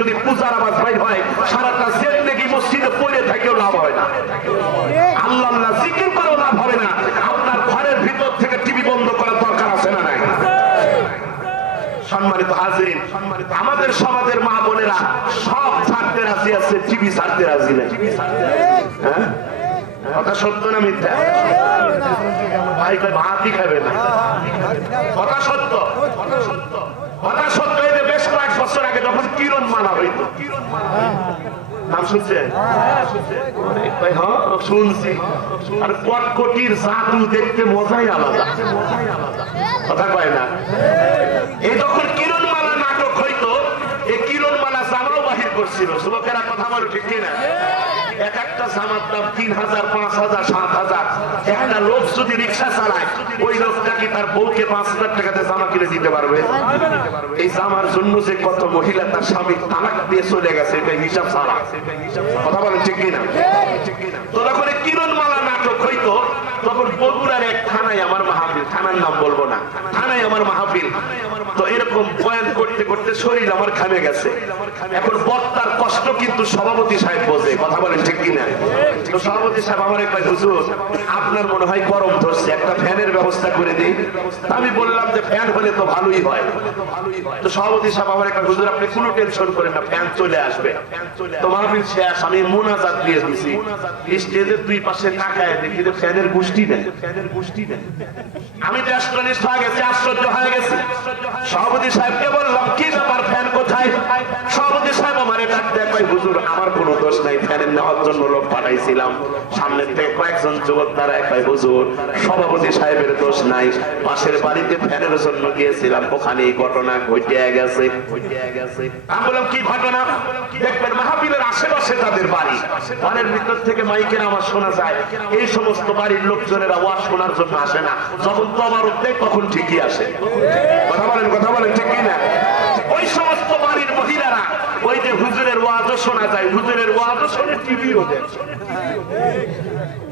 যদি পূজার আওয়াজ বাইর হয় সারাটা জিন্দেগি মসজিদে পড়ে থেকেও লাভ হয় না, আল্লাহ আল্লাহ জিকির করেও লাভ হবে না। আপনার ঘরের ভিতর থেকে টিভি বন্ধ করার দরকার আছে না নাই? সম্মানিত হাজিরিন, আমাদের সমাজের মা বোনেরা সব ছাড়তে রাজি আছে, টিভি ছাড়তে রাজি নেই। হ্যাঁ, কথা সত্য না মিথ্যা? ভাই ভাই ভাতই খাবে না, কথা সত্য। কথা সত্য। এই যে বেশ কয়েক বছর আগে যখন কিরণ মালা হইত, নাম শুনছেন? শুনছি। আর কটকটির জাদু দেখতে মজাই আলাদা, কথা কয় না? এই যখন কিরণমালা নাটক হইতো, এই কিরণমালা জামাও বাহির করছিল। যুবকেরা কথা বলো ঠিক কিনা? এক একটা জামার দাম ৩,০০০, ৫,০০০, ৭,০০০। একটা লোক যদি রিক্সা চালায়, ওই লোকটা কি তার বউকে ৫,০০০ টাকাতে জামা কিনে দিতে পারবে? এই জামার জন্য যে কত মহিলা তার স্বামী তালাক দিয়ে চলে গেছে, এটা হিসাব ছাড়া। কথা বলেন ঠিক কিনা? তো যখন কিরণমালা নাটক হইতো, তখন বগুড়ার এক থানায় আমার মাহফিল, থানার নাম বলবো না, থানায় আমার মাহফিল। তো এরকম বয়ান করতে করতে শরীর আমার খামে গেছে। এখন বক্তার কষ্ট কিন্তু সভাপতি সাহেব বোঝে, কথা বলেন ঠিক কিনা? তো সভাপতি সাহেব আমার একবার, হুজুর আপনার মনে হয় গরম ধরছে, একটা ফ্যানের ব্যবস্থা করে দিই। আমি বললাম যে ফ্যান হলে তো ভালোই হয়। তো সভাপতি সাহেব আমার একবার, হুজুর আপনি কোনো টেনশন করেন না, ফ্যান চলে আসবে। তো মাহফিল শেষ, আমি মোনাজাত দিয়ে দিছি। স্টেজের দুই পাশে তাকায় দেখি যে ফ্যানের গোষ্ঠী নেই। আমি তো অ্যাস্ট্রনিস্ট হয়ে গেছি, আশ্চর্য হয়ে গেছি। সভাপতি সাহেবকে বললাম কি ব্যাপার, ফ্যান কোথায়? সভাপতি সাহেব আমার ডাক দেয়, কই হুজুর আমার কোনো দোষ নাই, ফ্যানের নেওয়ার জন্য লোক পাঠাইছিলাম। সামনের থেকে কয়েকজন যুবক দাঁড়ায়, কই হুজুর সভাপতি সাহেবের দোষ নাই, পাশের বাড়িতে ফ্যানের জন্য গিয়েছিলাম, ওখানে এই ঘটনা ঘটে গেছে। আমি বললাম কি ঘটনা? দেখবেন মাহফিলের আশেপাশে তাদের বাড়ি, ঘরের ভিতর থেকে মাইকের আওয়াজ শোনা যায়। এই সমস্ত বাড়ির লোকজনেরা ওয়াজ শোনার জন্য আসে না, যখন তবারক দেয় তখন ঠিকই আসে। কথা বলেন ঠিক কিনা? ওই সমস্ত বাড়ির মহিলারা ওই যে হুজুরের ওয়াজও শোনা যায়, হুজুরের ওয়াজও শোনে, টিভিও দেখে,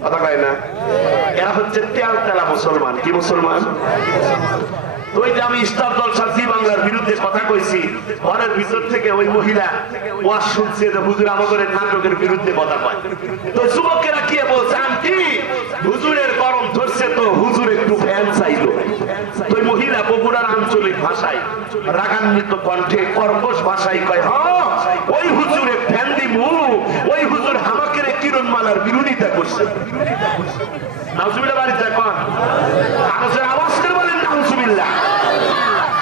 কথা কয় না? এরা হচ্ছে তেল তেলা মুসলমান। কি মুসলমান? ওই যে আমি স্টার জলসা জি বাংলার বিরুদ্ধে কথা কইছি, ঘরের ভিতর থেকে ওই মহিলা ওয়াজ শুনছে যে হুজুর আমাদের নাটকের বিরুদ্ধে কথা কয়। তো যুবকেরা কি বলছে, আন্টি হুজুরের গরম ধরছে, তো হুজুর একটু ফ্যান চাইলো। তো ওই মহিলা বগুড়ার আঞ্চলিক ভাষায় রাগান্বিত কণ্ঠে কর্কশ ভাষায় কয়, হ্যাঁ ওই হুজুরে ফ্যান দিমু, ওই হুজুর আমাকে কিরণমালার বিরোধিতা করছে। নাউজুবিল্লাহ বাড়িতে কোন মানুষের আওয়াজ করে বলেন নাউজুবিল্লাহ।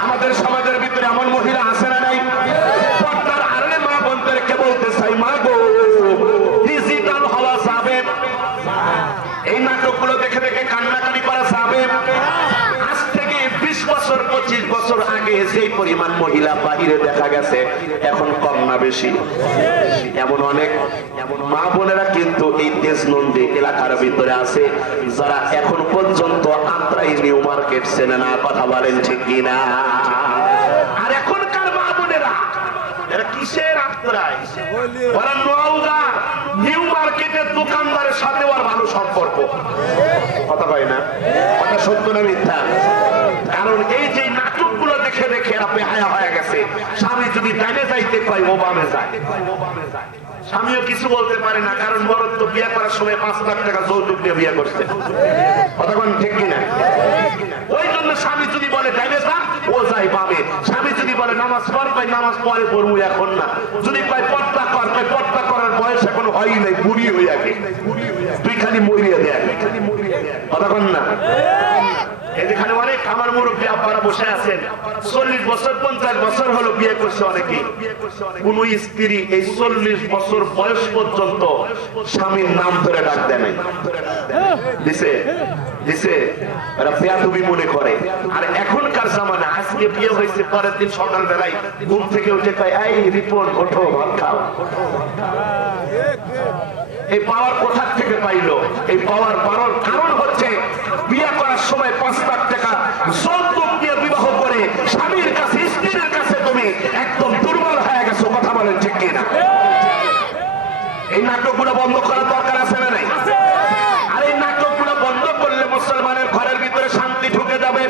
আমাদের সমাজের ভিতরে এমন মহিলা আছে না নাই? পর্দার আড়ালে মা বোনদেরকে বলতে চাই, মা গো ডিজিটাল হওয়া যাবে, এই নাটকগুলো দেখে দেখে কান্নাকাটি করা যাবে। আজ থেকে 20 বছর 25 বছর আগে যেই পরিমাণ মহিলা বাহিরে দেখা গেছে, এখন কম না বেশি? এমন অনেক মা বোনেরা কিন্তু এই তেজনন্দী এলাকার ভিতরে আছে, যারা এখন পর্যন্ত আত্রাই নিউ মার্কেট চেনে না। কথা বলেন ঠিক কিনা? আর এখনকার মা বোনেরা এরা কিসের আত্রাই? ওরা নওগাঁ নিউ মার্কেটের দোকানদারের সাথে আর ভালো সম্পর্ক। কথা কয় না? কথা সত্য না মিথ্যা? কারণ এই যে নাটকগুলো দেখে দেখে এরা বেহায়া হয়ে গেছে। স্বামী যদি ডাইনে যাইতে কয় ও বামে যায়, স্বামীও কিছু বলতে পারে না, কারণ মরদ তো বিয়ে করার সময় 5 লাখ টাকা যৌতুক দিয়ে বিয়ে করছে। কথা বলেন ঠিক কিনা? ওই জন্য স্বামী যদি বলে ডাইনে যা, ও যায় বামে। স্বামী যদি বলে নামাজ পড়, কয় নামাজ পড়ে পড়বো এখন না। যদি কয় পর্দা কর, কয় পর্দা করার বয়স এখন হয়ই নাই, বুড়ি হয়ে আগে, তুই খালি মরিয়ে দেয়। কথা বল না? এখানে অনেক আমার মুরব্বী আব্বারা বসে আছেন, 40 বছর 50 বছর হলো বিয়ে করছে অনেকে। কোন স্ত্রী এই 40 বছর বয়স পর্যন্ত স্বামীর নাম ধরে ডাক দেয় নাই। দিছে এরা বেয়াদবি মনে করে। আর এখনকার জামানা, আজকে বিয়ে হয়েছে, পরের দিন সকাল বেলায় ঘুম থেকে উঠে কয়, এই রিপন ওঠো ভাত খাও। এই পাওয়ার কোথার থেকে পাইলো? এই পাওয়ার কারণ হচ্ছে বিয়ে করার সময় 5 লাখ টাকা যৌতুক দিয়ে বিবাহ করে স্বামীর কাছে, স্ত্রীর কাছে তুমি একদম দুর্বল হয়ে গেছো। কথা বলেন ঠিক কিনা? এই নাটকগুলো বন্ধ করার দরকার আছে না নাই? আর এই নাটকগুলো বন্ধ করলে মুসলমানের ঘরের ভিতরে শান্তি ঢুকে যাবে।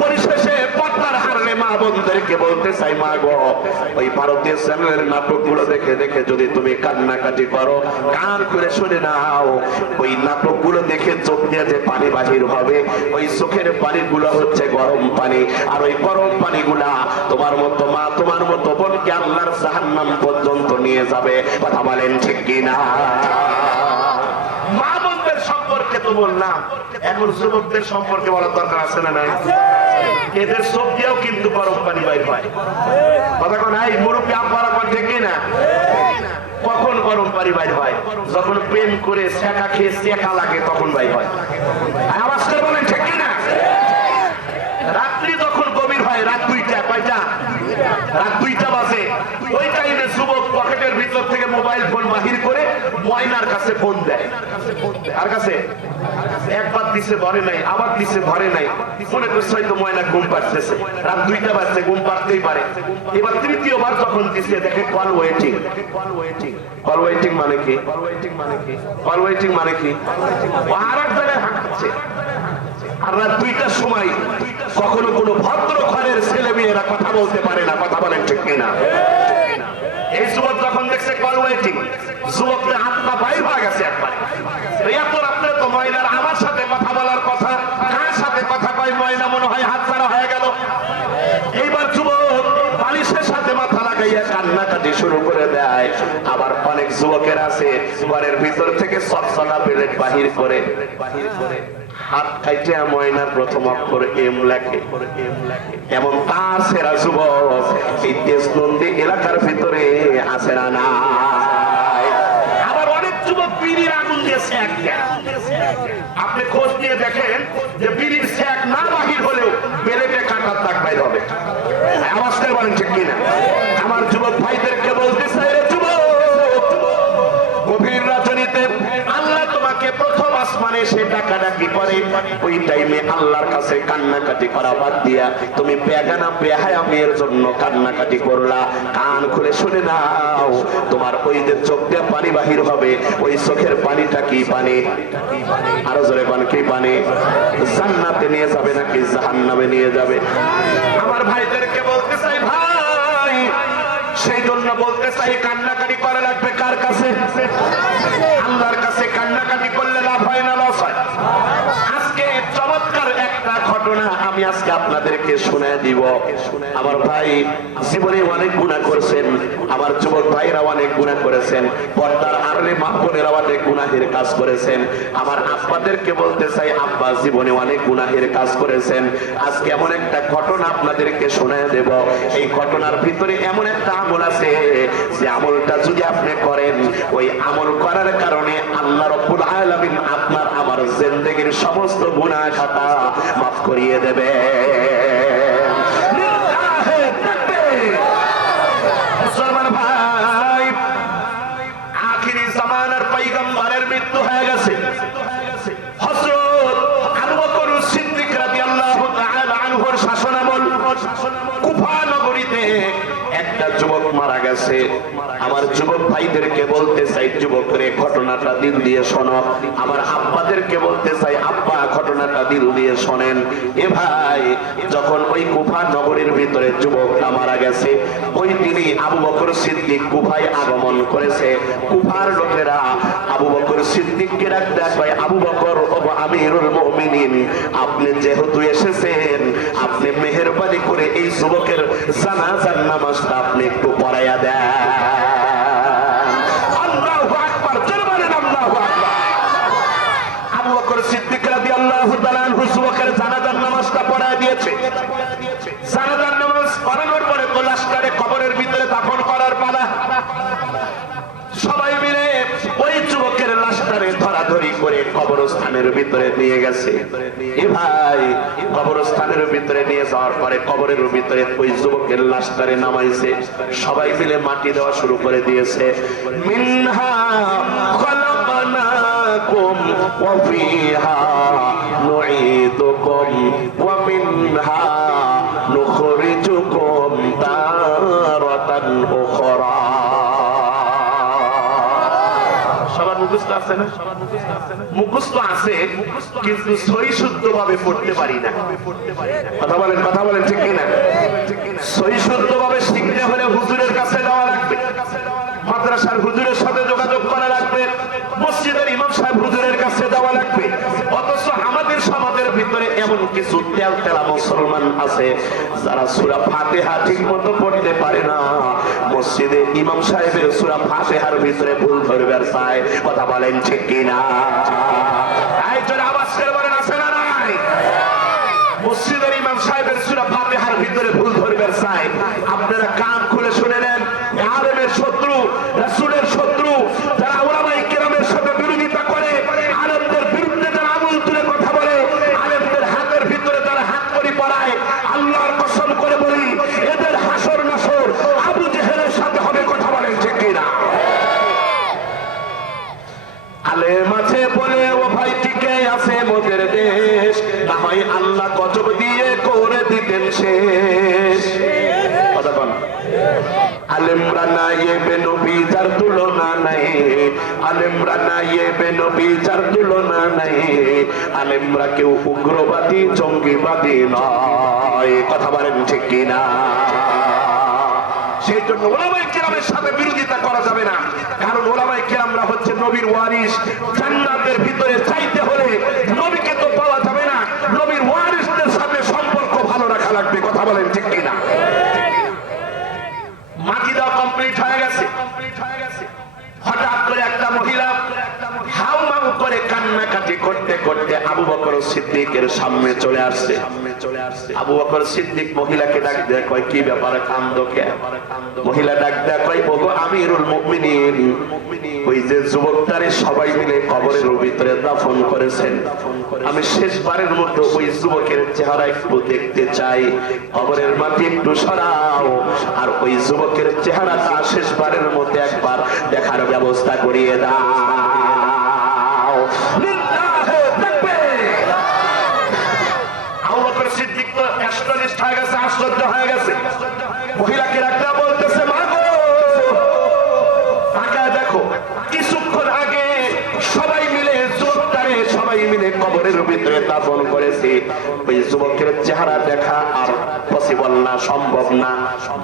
পরিশেষে পর্দার হারলে মা বোনদেরকে বলতে বলতে চাই মা গো, ওই ভারতীয় চ্যানেলের নাটকগুলো দেখে দেখে যদি তুমি কান্নাকাটি করো, কান করে শুনে নাও, ওই নাটকগুলো দেখে চোখ দিয়ে যে পানি বাহির হবে, ওই চোখের পানিগুলো হচ্ছে গরম পানি। আর ওই গরম পানিগুলা তোমার মতো মা, তোমার মতো বোনকে আল্লাহর জাহান্নাম পর্যন্ত নিয়ে যাবে। কথা বলেন ঠিক কিনা? মা বোনদের সম্পর্কে তো বললাম, এখন যুবকদের সম্পর্কে বলার দরকার আছে না নাই? এদের চোখ দিয়েও কিন্তু গরম পানি বাইর হয়। কথা কোন এই মুরব্বী আব্বারা কোন ঠিক কিনা? কখন গরম পানি বাইর হয়? যখন প্রেম করে ছেঁকা খেয়ে চেকা লাগে তখন বাইর হয়। আওয়াজ করে বলেন ঠিক কিনা? রাত্রি যখন গভীর হয়, রাত 2টা, কয়টা? রাত 2টা বাজে, ওই টাইমে যুবক পকেটের ভিতর থেকে মোবাইল ফোন বাহির করে ময়নার কাছে ফোন দেয়। কার কাছে? একবার দিছে ভরে নাই, আবার দিছে ভরে নাই, মনে করছে হয়তো ময়না ঘুম পাড়তেছে, রাত 2টা বাজছে, ঘুম পাড়তেই পারে। এবার তৃতীয়বার যখন দিছে দেখে কল ওয়েটিং। কল ওয়েটিং মানে কি? কল ওয়েটিং মানে কি? আর এক জায়গায় হাঁটছে। আর রাত 2টার সময় কখনো কোনো ভদ্র ঘরের ছেলে মেয়েরা কথা বলতে পারে না। কথা বলেন ঠিক কিনা? এই যুবক যখন দেখছে কল ওয়েটিং, যুবকদের আত্মা বাইর হয়ে গেছে একবার। এত রাত্রে তো ময়নার আমার সাথে কথা বলার কথা, কার সাথে কথা কয় ময়না মনে হয় হাত ছাড়া হয়ে গেল। এইবার যুবক বালিশের সাথে মাথা লাগাইয়া কান্নাকাটি শুরু করে দেয়। আবার অনেক যুবকের আছে ঘরের ভিতর থেকে সবসনা প্লেট বাহির করে হাত খাইতে ময়নার প্রথম অক্ষর এম লেখে। এমন তার সেরা যুবক এই তেজনন্দী এলাকার ভিতরে আছে না না? আবার অনেক যুবক বিড়ির আগুন দিয়ে সেক দেয়। আপনি খোঁজ নিয়ে দেখেন যে বিড়ির সেক না বাহির হলেও বেলেটে কাটার দাগ বাইর হবে। আওয়াজটা বলেন ঠিক কিনা? আমার যুবক ভাইদেরকে বলতে চাই, রে যুবক, গভীর রজনীতে আল্লাহ তোমাকে প্রথম আসমানে সে ডাকাডাকি করে, ওই টাইমে আল্লাহর কাছে কান্নাকাটি করা বাদ দিয়া তুমি বেগানা বেহায়া মেয়ের জন্য কান্নাকাটি করলা। কান খুলে শুনে নাও, তোমার ওই যে চোখ দিয়ে পানি বাহির হবে, ওই চোখের পানিটা কি পানি? আরো জোরে পান, কি পানি? জান্নাতে নিয়ে যাবে নাকি জাহান্নামে নিয়ে যাবে? আমার ভাইদেরকে বলতে চাই, ভাই, সেই জন্য বলতে চাই কান্নাকাটি করা লাগবে কার কাছে? আল্লাহর কাছে। কান্নাকাটি করলে লাভ হয় না লস হয়? আজকে চমৎকার একটা ঘটনা আমি আজকে আপনাদেরকে শুনে দিব। আমার ভাই জীবনে অনেক গুনাহ করেছেন, আমার যুবক ভাইরা অনেক গুনাহ করেছেন, পর্দার আড়ালে মা বোনেরা অনেক গুনাহের কাজ করেছেন। আমার আব্বাদেরকে বলতে চাই, আব্বা জীবনে অনেক গুনাহের কাজ করেছেন। আজকে এমন একটা ঘটনা আপনাদেরকে শুনে দেব। এই ঘটনার ভিতরে এমন একটা আমল আছে, যে আমলটা যদি আপনি করেন, ওই আমল করার কারণে আল্লাহ রাব্বুল আলামিন আপনার আমার জিন্দেগীর সমস্ত গুনাহ খাতা মাফ করিয়ে দেবে। মুসলমান ভাই, আখিরি জামানার পয়গম্বরের মৃত্যু হয়ে গেছে। হযরত আবু বকর সিদ্দিক রাদিয়াল্লাহু তাআলা আনহুর শাসনামল কুফা নগরীতে একটা যুবক মারা গেছে। আমার যুবক ভাইদেরকে বলতে চাই, যুবকরে ঘটনাটা দিল দিয়ে শোনো। আমার আব্বাদেরকে বলতে চাই, আব্বা ঘটনাটা দিল দিয়ে শোনেন। এ ভাই, যখন ওই কুফা নগরীর ভিতরে যুবকটা মারা গেছে, ওই দিনই আবু বকর সিদ্দিক কুফায় আগমন করেছে। কুফার লোকেরা আবু বকর সিদ্দিককে ডাকতে কয়, আবু বকর ও আমিরুল মুমিনিন, আপনি যেহেতু এসেছেন, আপনি মেহেরবানি করে এই যুবকের জানাজার নামাজটা আপনি একটু পড়াইয়া দেন। আল্লাহু আকবার, জোরে বলেন আল্লাহু আকবার। আবু বকর সিদ্দিক রাদিয়াল্লাহু তাআলা আনহু যুবকের জানাজার নামাজটা পড়ায় দিয়েছে। জানাজার নামাজ পড়ানোর পরে লাশটারে কবরের ভিতরে দাফন করার পালা। সবাই মিলে ওই যুবকের লাশটারে ধরাধরি করে কবরস্থানের ভিতরে নিয়ে গেছে। এ ভাই, কবরস্থানের ভিতরে নিয়ে যাওয়ার পরে কবরের ভিতরে ওই যুবকের লাশটারে নামাইছে। সবাই মিলে মাটি দেওয়া শুরু করে দিয়েছে। মিনহা খালাকনাকুম ওয়া ফিহা নুঈদুকুম ওয়া মিনহা নুখরিজুকুম তারাতান উখরা। সবার মুখস্থ আছে না? মুখ মুখস্থ আছে কিন্তু সহি শুদ্ধ ভাবে পড়তে পারি না। কথা বলেন ঠিক কিনা? সহি শুদ্ধ ভাবে শিখতে হলে হুজুরের কাছে যাওয়া লাগবে, মাদ্রাসার হুজুরের সাথে যোগাযোগ করা লাগবে, মসজিদের ইমাম সাহেব হুজুরের কাছে যাওয়া লাগবে। অথচ আমাদের সমাজের ভিতরে এমন কিছু তেলতেলা মুসলমান আছে যারা সূরা ফাতিহা ঠিক মতো পড়তে পারে না, মসজিদে ইমাম সাহেবের সূরা ফাতিহার ভিতরে ভুল ধরবার চায়। কথা বলেন ঠিক কিনা? আওয়াজ করে বলেন আছে না নাই? মসজিদের ইমাম সাহেবের সূরা ফাতিহার ভিতরে ভুল ধরবার চায়। আপনারা কান খুলে শুনে নেন, আলেমের শত্রু, রাসূলের শত্রু যারা উলামায়ে কেরামের সাথে বিরোধিতা করে, আলেমদের বিরুদ্ধে যারা আঙুল তুলে কথা বলে, আলেমদের হাতের ভিতরে যারা হাত করি পড়ায়, আল্লাহর কসম করে বলি এদের হাসর নাসর আবু জেহেলের সাথে হবে। কথা বলেন ঠিক কিনা? আলেম আছে বলে ও ভাই টিকে আছে মোদের দেশ, না হয় আল্লাহ গজব দিয়ে করে দিতেন শেষ। কথা বল। আলেমরা নাইবে নবী যার তুলনা নাই, আলেমরা নাইবে নবী যার তুলনা নাই, আলেমরা কেউ উগ্রবাদী জঙ্গিবাদী নয়। কথা বলেন ঠিক কিনা? সেই জন্য উলামায়ে কেরামের সাথে বিরোধিতা করা যাবে না, কারণ উলামায়ে কেরামরা হচ্ছে নবীর ওয়ারিস। জান্নাতের ভিতরে চাইতে হলে নবীকে তো পাওয়া যাবে না, নবীর ওয়ারিসদের সাথে সম্পর্ক ভালো রাখা লাগবে। কথা বলেন ঠিক কিনা? মাটি দাও কমপ্লিট হয়ে গেছে, হঠাৎ করে একটা মহিলা হাউ মাউ করে কান্নাকাটি করতে করতে আবু বকর সিদ্দিকের সামনে চলে আসছে। আবু বকর সিদ্দিক মহিলাকে ডাক দেয়, কয় কি ব্যাপারে কান্দো কে? মহিলা ডাক দেয়, কয় ওগো আমিরুল মুমিনিন, ওই যে যুবকটারে সবাই মিলে কবরের ভিতরে দাফন করেছেন, আমি শেষবারের মতো ওই যুবকের চেহারা একটু দেখতে চাই, কবরের মাটি একটু সরাও আর ওই যুবকের চেহারাটা শেষবারের মতো একবার দেখার ব্যবস্থা করিয়ে দাও। আবু বকর সিদ্দিক তো অ্যাস্ট্রোনিস্ট হয়ে গেছে, আশ্চর্য হয়ে গেছে। মহিলাকে রাখতে বলতেছে, মা গো তাকায় দেখো, কিছুক্ষণ আগে সবাই মিলে যুবকটারে সবাই মিলে কবরের ভিতরে দাফন করেছে, ওই যুবকের চেহারা দেখা আর পসিবল না, সম্ভব না।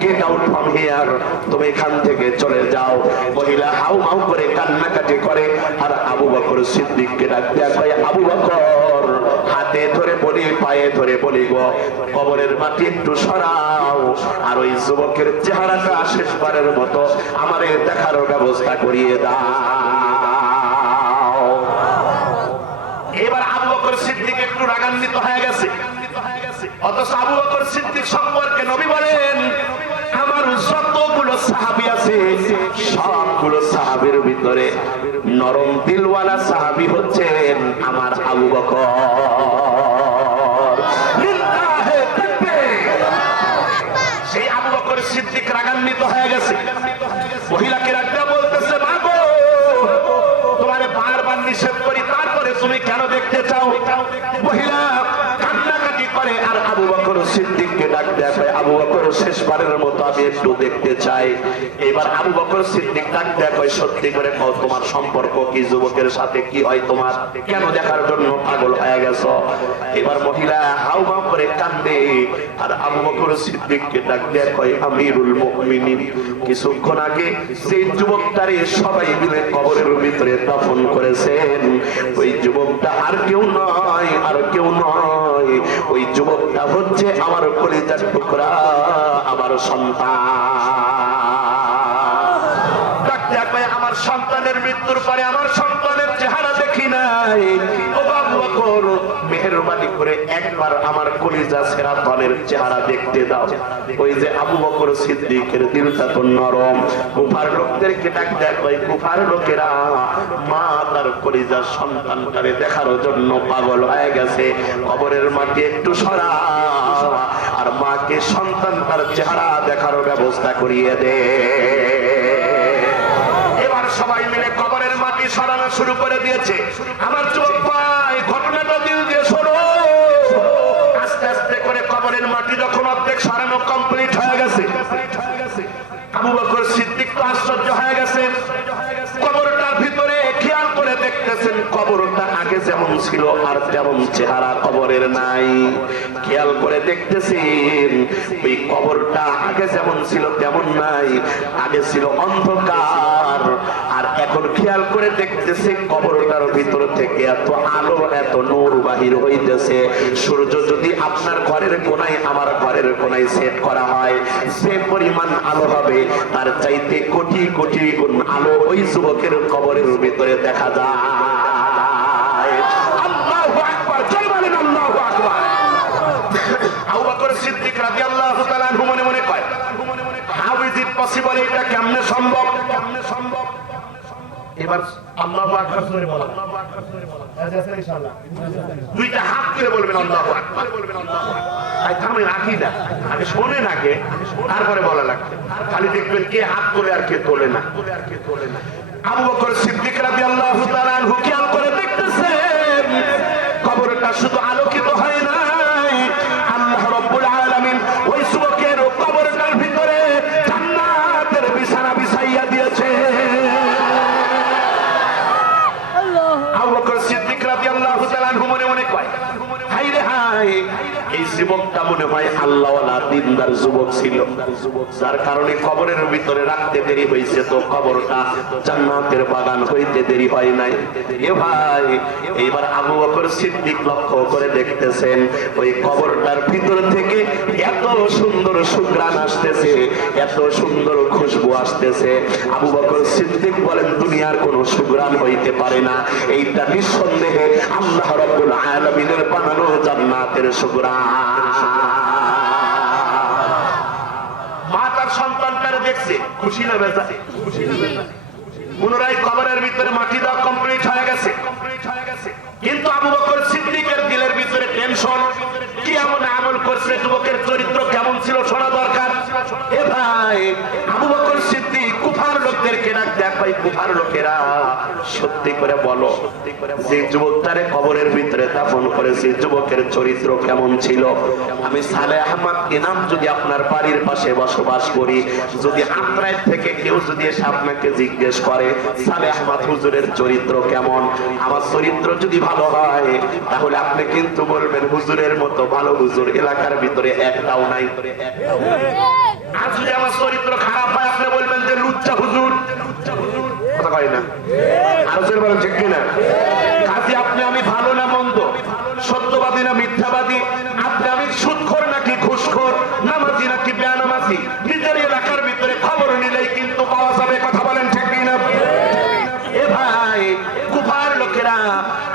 গেট আউট ফ্রম হিয়ার, তুমি এখান থেকে চলে যাও। মহিলা হাউ মাউ করে কান্নাকাটি করে আর আবু বকর সিদ্দিককে ডাক দেয়া কয়, আবু বকর হাতে ধরে বলি, পায়ে ধরে বলি গো, কবরের মাটি একটু সরাও আর ওই যুবকের চেহারাটা শেষবারের মতো আমারে দেখার ব্যবস্থা করিয়ে দাও। এবার আবু বকর সিদ্দিক একটু রাগান্বিত হয়ে গেছে। অথচ আবু বকর সিদ্দিক সম্পর্কে নবী বলেন, আমার যতগুলো সাহাবী আছে সবগুলো সাহাবীর ভিতরে নরম দিলওয়ালা সাহাবী হচ্ছেন আমার আবু বকর। সেই আবু বকর সিদ্দিক রাগান্বিত হয়ে গেছে। মহিলাকে রাখতে বলতেছে, মা গো তোমারে বারবার নিষেধ করি, তারপরে তুমি কেন দেখতে চাও? মহিলা কান্নাকাটি করে আর আবু বকর সিদ্দিককে ডাক দেয়া হয়, আবু বকর শেষবারের মতো আমি একটু দেখতে চাই। এবার আবু বকর সিদ্দিক ডাক দেয়া হয়, সত্যি করে কও তোমার সম্পর্ক কি যুবকের সাথে? কি হয় তোমার? কেন দেখার জন্য পাগল হয়ে গেছো? এবার মহিলা হাউ মাউ করে কান্দে আর আবু বকর সিদ্দিককে ডাক দেয়া হয়, আমিরুল মুমিনিন, কিছুক্ষণ আগে সেই যুবকটারে সবাই মিলে কবরের ভিতরে দাফন করেছেন, ওই যুবকটা আর কেউ নয়, আর কেউ নয়, ওই যুবকটা হচ্ছে আমার কলিজার টুকরা, আমার সন্তান। আমার সন্তানের মৃত্যুর পরে আমার সন্তানের চেহারা দেখি নাই, ও আবু বকর মেহেরবানি করে একবার আমার কলিজা সেরা তলের চেহারা দেখতে দাও। ওই যে আবু বকর সিদ্দিকের দিলটা তো নরম, কুফার লোকদেরকে ডাক দেয়, ওই কুফার লোকেরা মা তার কলিজার সন্তানটারে দেখার জন্য পাগল হয়ে গেছে, কবরের মাটি একটু সরা আর মাকে সন্তান তার চেহারা দেখার ব্যবস্থা করিয়ে দে। এবার সবাই মিলে কবরের মাটি সরানো শুরু করে দিয়েছে। আমার যুবক ভাই, ঘটনাটা দিল দিয়ে শোনো। আস্তে আস্তে করে কবরের মাটি যখন অর্ধেক সরানো কমপ্লিট হয়ে গেছে, আবু বকর সিদ্দিক তো আশ্চর্য হয়ে গেছে। কবরটার ভিতরে খেয়াল করে দেখতে দেখতেছেন কবরটা আগে যেমন ছিল আর তেমন চেহারা কবরের নাই। খেয়াল করে দেখতেছেন ওই কবরটা আগে যেমন ছিল তেমন নাই, আগে ছিল অন্ধকার। আর এখন খেয়াল করে দেখতেছে কবরটার ভিতর থেকে এত আলো এত নূর বাহির হইতেছে। সূর্য যদি আপনার ঘরের কোনায় আমার ঘরের কোনায় সেট করা হয়, সে পরিমাণ আলো হবে, তার চাইতে কোটি কোটি গুণ আলো ওই যুবকের কবরের ভিতরে দেখা যায়। আল্লাহু আকবার, জয় বলেন আল্লাহু আকবার। আবু বকর সিদ্দিক রাদিয়াল্লাহু তাআলা আনহু মনে মনে কয়, হাউ ইজ ইট পসিবল, এটা কেমনে সম্ভব? এবার আল্লাহু আকবার করে বলেন, ইনশাআল্লাহ দুইটা হাত করে বলবেন আল্লাহু আকবার। তাই থামেন, আকীদা আগে শোনেন, আগে তারপরে বলা লাগবে। খালি দেখবেন কে হাত তোলে আর কে তোলে না। আবু বকর সিদ্দিক রাদিয়াল্লাহু তাআলা আনহু খেয়াল করে দেখতেছেন কবরটা শুধু আলোকিত হয় নাই, আল্লাহ রাব্বুল আলামিন ওই যুবকের কবরটার ভিতরে জান্নাতের বিছানা বিছাইয়া দিয়েছে। আবু বকর সিদ্দিক রাদিয়াল্লাহু তাআলা আনহু মনে মনে কয়, হাই রে হাই, এই যুবকটা মনে হয় আল্লাহওয়ালা দিনদার যুবক ছিল, যার কারণে কবরের ভিতরে রাখতে দেরি হয়েছে, তো কবরটা জান্নাতের বাগান হইতে দেরি হয় নাই। এ ভাই, এইবার আবু বকর সিদ্দিক লক্ষ্য করে দেখতেছেন ওই কবরটার ভিতর থেকে এত সুন্দর সুঘ্রাণ আসতেছে, এত সুন্দর খুশবু আসতেছে। আবু বকর সিদ্দিক বলেন, দুনিয়ার কোনো সুঘ্রাণ হইতে পারে না, এইটা নিঃসন্দেহে আল্লাহ রাব্বুল আলামিনের বানানো জান্নাতের সুঘ্রাণ। মা তার সন্তানটারে দেখছে, খুশি না বেজা? পুনরায় কবরের ভিতরে মাটি দেওয়া কমপ্লিট হয়ে গেছে, কিন্তু আবু বকর সিদ্দিকের দিলের ভিতরে টেনশন। কি এমন আমল করছে, যুবকের চরিত্র কেমন ছিল শোনা দরকার। এ ভাই, আবু বকর সিদ্দিক কুফার লোকদেরকে ডাক দেখ, ভাই কুফার লোকেরা সত্যি করে বলো, যে যুবকটারে কবরের ভিতরে দাফন করেছে যুবকের চরিত্র কেমন ছিল? আমি সালেহ আহমদ ইনাম যদি আপনার বাড়ির পাশে বসবাস করি, যদি আপনার থেকে কেউ যদি এসে আপনাকে জিজ্ঞেস করে সালেহ আহমদ হুজুরের চরিত্র কেমন, আমার চরিত্র যদি ভালো হয়, তাহলে আপনি কিন্তু বলবেন হুজুরের মতো ভালো হুজুর এলাকার ভিতরে একটাও নাই। আর যদি আমার চরিত্র খারাপ হয়, আপনি বলবেন যে লুচ্চা হুজুর। কথা কয় না? আর বলেন ঠিক কিনা? কাজে আপনি আমি ভালো না মন্দ, সত্যবাদী না মিথ্যাবাদী, আপনি আমি সুদখোর নাকি ঘুষখোর, নামাজি নাকি বেনামাজি, নিজের এলাকার ভিতরে খবর নিলেই কিন্তু পাওয়া যাবে। কথা বলেন ঠিক কিনা? এ ভাই, কুফার লোকেরা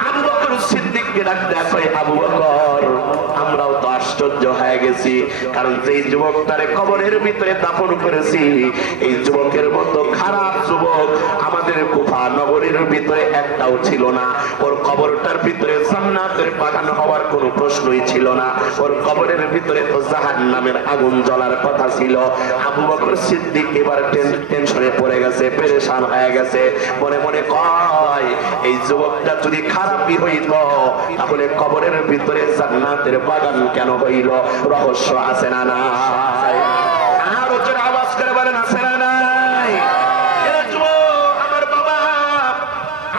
আবু বকর সিদ্দিককে ডাকতে আসে, আবু বকর, আমরাও তো আশ্চর্য হয়ে গেছি, কারণ যেই যুবকটারে কবরের ভিতরে দাফন করেছি, এই যুবকের মতো খারাপ যুবক আমাদের কুফা নগরীর ভিতরে একটাও ছিল না। ওর কবরটার ভিতরে জান্নাতের বাগান হওয়ার কোনো প্রশ্নই ছিল না, ওর কবরের ভিতরে তো জাহান্নামের আগুন জ্বলার কথা ছিল। আবু বকর সিদ্দিক এবার টেনশনে পড়ে গেছে, পেরেশান হয়ে গেছে, মনে মনে কয়, এই যুবকটা যদি খারাপই হইল, তাহলে কবরের ভিতরে জান্নাতের বাগান কেন হইল? রহস্য আছে না নাই? আর ওর আওয়াজ করে বলেন, আছে না নাই? আমার বাবা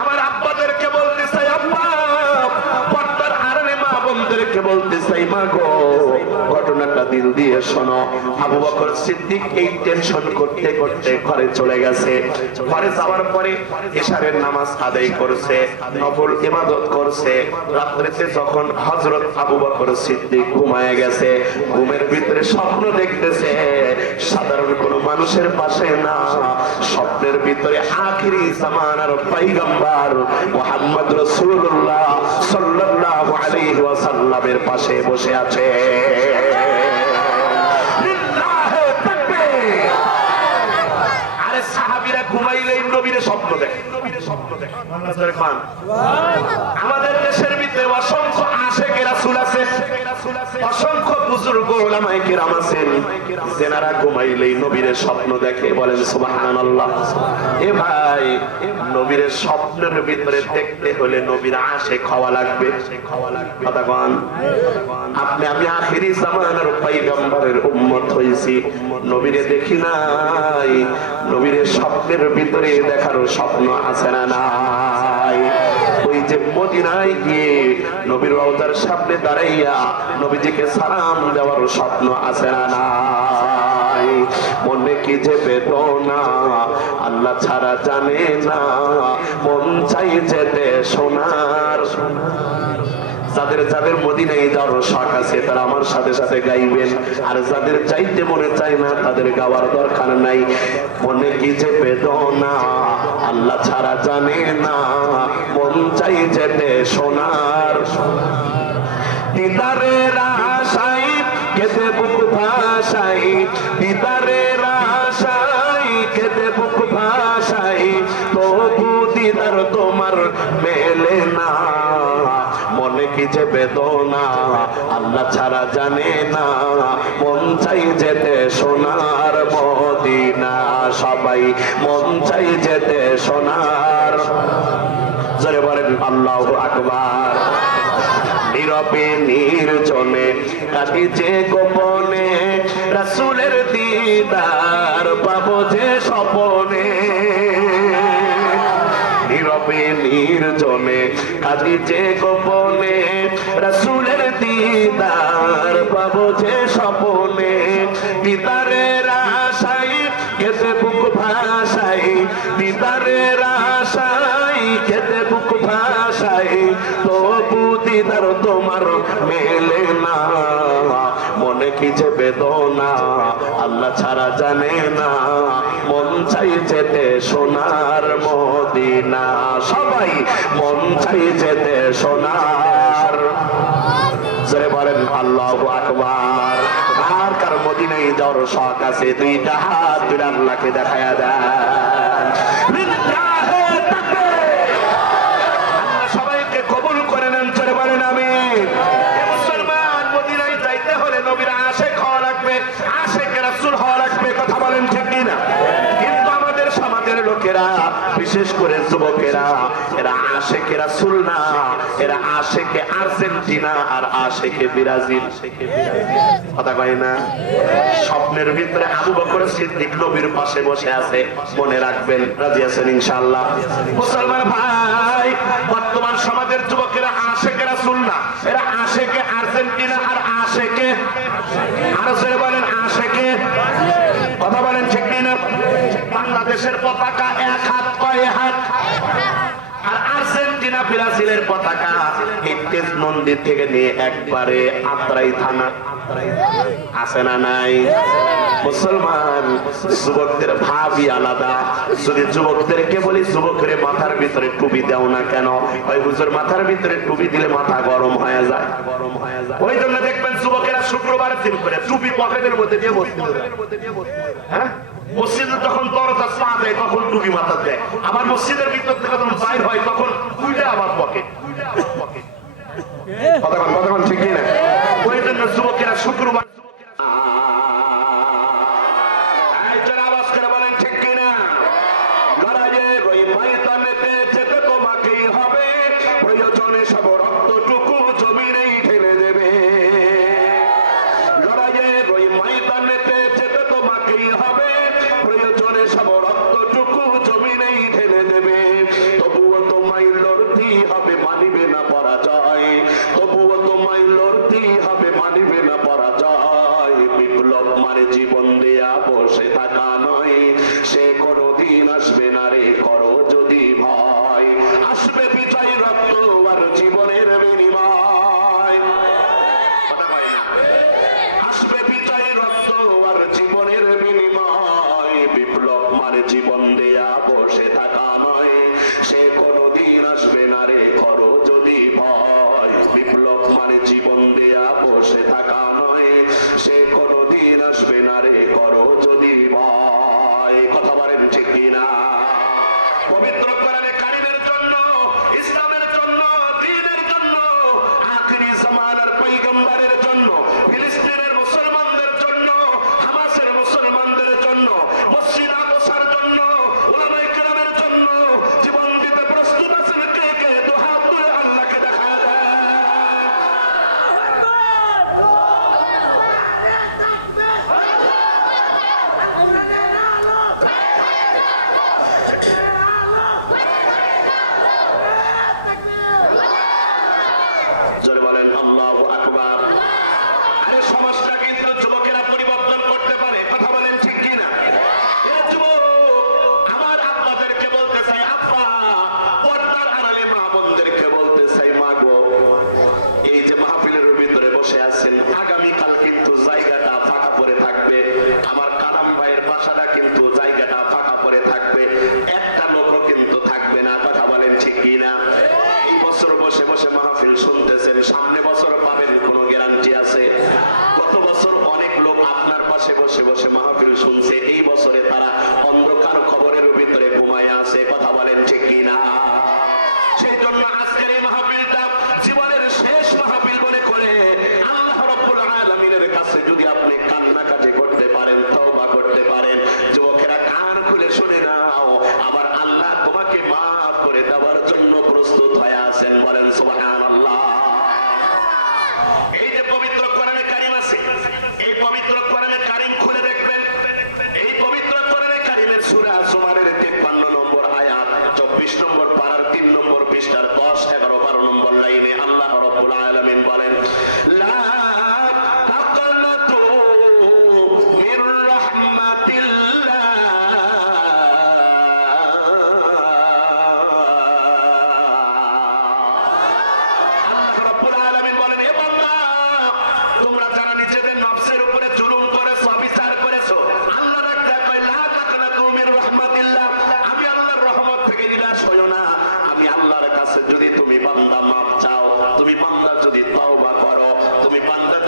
আমার আব্বাদেরকে বলতে চাই, আব্বা, পর্দার আড়ালে মা বোনদেরকে বলতে চাই, মা গো, ঘটনাটা দিল দিয়ে শোনো। আবু বকর সিদ্দিক এই টেনশন করতে করতে ঘরে চলে গেছে। ঘরে যাওয়ার পরে এশারের নামাজ আদায় করছে, নফল ইবাদত করছে। রাত্রিতে যখন হযরত আবু বকর সিদ্দিক ঘুমায় গেছে, ঘুমের ভিতরে স্বপ্ন দেখতেছে, সাধারণ কোনো মানুষের পাশে না, স্বপ্নের ভিতরে আখিরি জামানার পয়গম্বর মুহাম্মদ রাসূলুল্লাহ সাল্লাল্লাহু আলাইহি ওয়াসাল্লামের পাশে বসে আছে। আরে সাহাবীরা ঘুমাইলেই নবীর স্বপ্ন দেখে। আমাদের দেশের ভিতরে অসংখ্য আশিকে রাসূল আছে, অসংখ্য বুজুর্গ উলামায়ে কিরাম আছেন, যারা ঘুমাইলেই নবীর স্বপ্ন দেখে। বলেন সুবহানাল্লাহ। এ ভাই, নবীর স্বপ্নের ভিতরে দেখতে হলে নবীর আশিক হওয়া লাগবে। কথা বলেন, আপনি আমি আখিরি জামানার পয়গম্বরের উম্মত হইছি, নবীরে দেখি নাই, নবীর স্বপ্নের ভিতরে দেখার স্বপ্ন আছে না নাই? যে মদিনায় গিয়ে নবীর রওজার সামনে দাঁড়াইয়া নবীজিকে সালাম দেওয়ার স্বপ্ন আছে না নাই? মনে কি যে বেদনা আল্লাহ ছাড়া জানে না, মন চাই যেতে সোনার। যাদের যাদের মদিনায় যাওয়ার শখ আছে তারা আমার সাথে সাথে গাইবেন, আর যাদের চাইতে মনে চায় না তাদের গাওয়ার দরকার নাই। মনে কি যে বেদনা আল্লাহ ছাড়া জানে না, মন চাই যেতে সোনার। দিদারের আশায় কেঁদে বুক ভাসাই, দিদারের আশায় কেঁদে বুক ভাসাই, তবু দিদার তোমার মেলে না। মনে কি যে বেদনা আল্লাহ ছাড়া জানে না, মন চাই যেতে সোনার মদিনা। সবাই মন চাই যেতে সোনার। জোরে বলেন আল্লাহু আকবার। নীরবে নির্জনে কাটিছে গোপনে, রাসূলের দিদার পাবো যে স্বপনে। নীরবে নির্জনে কাটিছে গোপনে, রাসূলের দিদার পাবো যে স্বপনে। দিদারের আশায় কেঁদে বুক ভাসাই, দিদারের আশায় কেঁদে বুক ভাসাই, তবু দিদার তোমার মেলে না। মনে কি যে বেদনা আল্লাহ ছাড়া জানে না, মন চাই যেতে সোনার মদিনা। সবাই মন চাই যেতে সোনার। জোরে বলেন আল্লাহু আকবার। আর কার মদিনায় যাওয়ার শখ আছে দুইটা হাত তুলে আল্লাহকে দেখায়া দেন। আল্লাহ সবাইকে কবুল করে নেন। জোরে বলেন আমিন। মুসলমান মদিনায় যাইতে হলে নবীর আশিক হওয়া লাগবে, আশিক রাসূল হওয়া লাগবে। কথা বলেন ঠিক কিনা? কিন্তু আমাদের সমাজের লোকেরা, বিশেষ করে যুবকেরা, এরা আশিকে রাসূল না, এরা আশিকে আর্জেন্টিনা আর আশিকে ব্রাজিল। কথা কয় না? স্বপ্নের ভিতরে আবু বকর সিদ্দিক নবীর পাশে বসে আছে, মনে রাখবেন। রাজি আছেন ইনশাআল্লাহ? মুসলমান ভাই, বর্তমান সমাজের যুবকেরা আশিকে রাসূল না, এরা আশিকে আর্জেন্টিনা আর আশিকে, আর জোরে বলেন আশিকে। কথা বলেন ঠিক কিনা? বাংলাদেশের পতাকা এক হাত, কয় হাত? আর আর্জেন্টিনা ব্রাজিলের পতাকা তেজ মন্দির থেকে নিয়ে একবারে আত্রাই থানা আছে না নাই? মুসলমান যুবকদের ভাবই আলাদা। যদি যুবকদেরকে বলি যুবকের মাথার ভিতরে টুপি দাও না কেন, ওই হুজুর মাথার ভিতরে টুপি দিলে মাথা গরম হয়ে যায়। ওই জন্য দেখবেন যুবকেরা শুক্রবারের দিন করে টুপি পকেটের মধ্যে দিয়ে বসতে, হ্যাঁ, মসজিদে যখন দরজা পা দেয় তখন টুপি মাথা দেয়, আবার মসজিদের ভিতর থেকে যখন বাইর হয় তখন উল্টে আবার পকেট। কতক্ষণ ঠিক না? ওই জন্য যুবকেরা শুক্রবার আওয়াজ করে বলেন ঠিক কিনা? লড়াইয়ে ওই ময়দানেতে যেতে তোমাকেই হবে, প্রয়োজনে সব রক্তটুকু জমিনেই ঢেলে দেবে। লড়াইয়ে ওই ময়দানেতে যেতে তোমাকেই হবে, প্রয়োজনে সব রক্তটুকু জমিনেই ঢেলে দেবে। তবুও তোমায় লড়তেই হবে, মানিবে না পরাজয়। তবুও তোমায় লড়তেই হবে, মানিবে না পরাজয়। বিপ্লব মানে জীবন দেয়া বসে থাকা নয়, সে কোনদিন আসবে না রে, করো যদি ভয়। আসবে বিজয় রক্ত আর জীবনের বিনিময়। আসবে বিজয় রক্ত আর জীবনের বিনিময়। বিপ্লব মানে জীবন দেয়া বসে থাকা নয়, সে কোনদিন আসবে না রে, করো যদি ভয়। বিপ্লব মানে জীবন দেয়া বসে থাকা নয়, সে কোনদিন আসবে না রে, করো যদি ভয়। কথা বলেন ঠিক কিনা? পবিত্র কোরআনে কারিমের জন্য, ইসলামের জন্য, দ্বীনের জন্য, আখিরি জামানার পয়গম্বরের জন্য, ফিলিস্তিনের মুসলমানদের জন্য, হামাসের মুসলমানদের জন্য, মসজিদ আকসার জন্য, উলামায়ে কেরামের জন্য জীবন দিতে প্রস্তুত আছেন কে কে? দুহাত তুলে আল্লাহকে দেখা দেয়।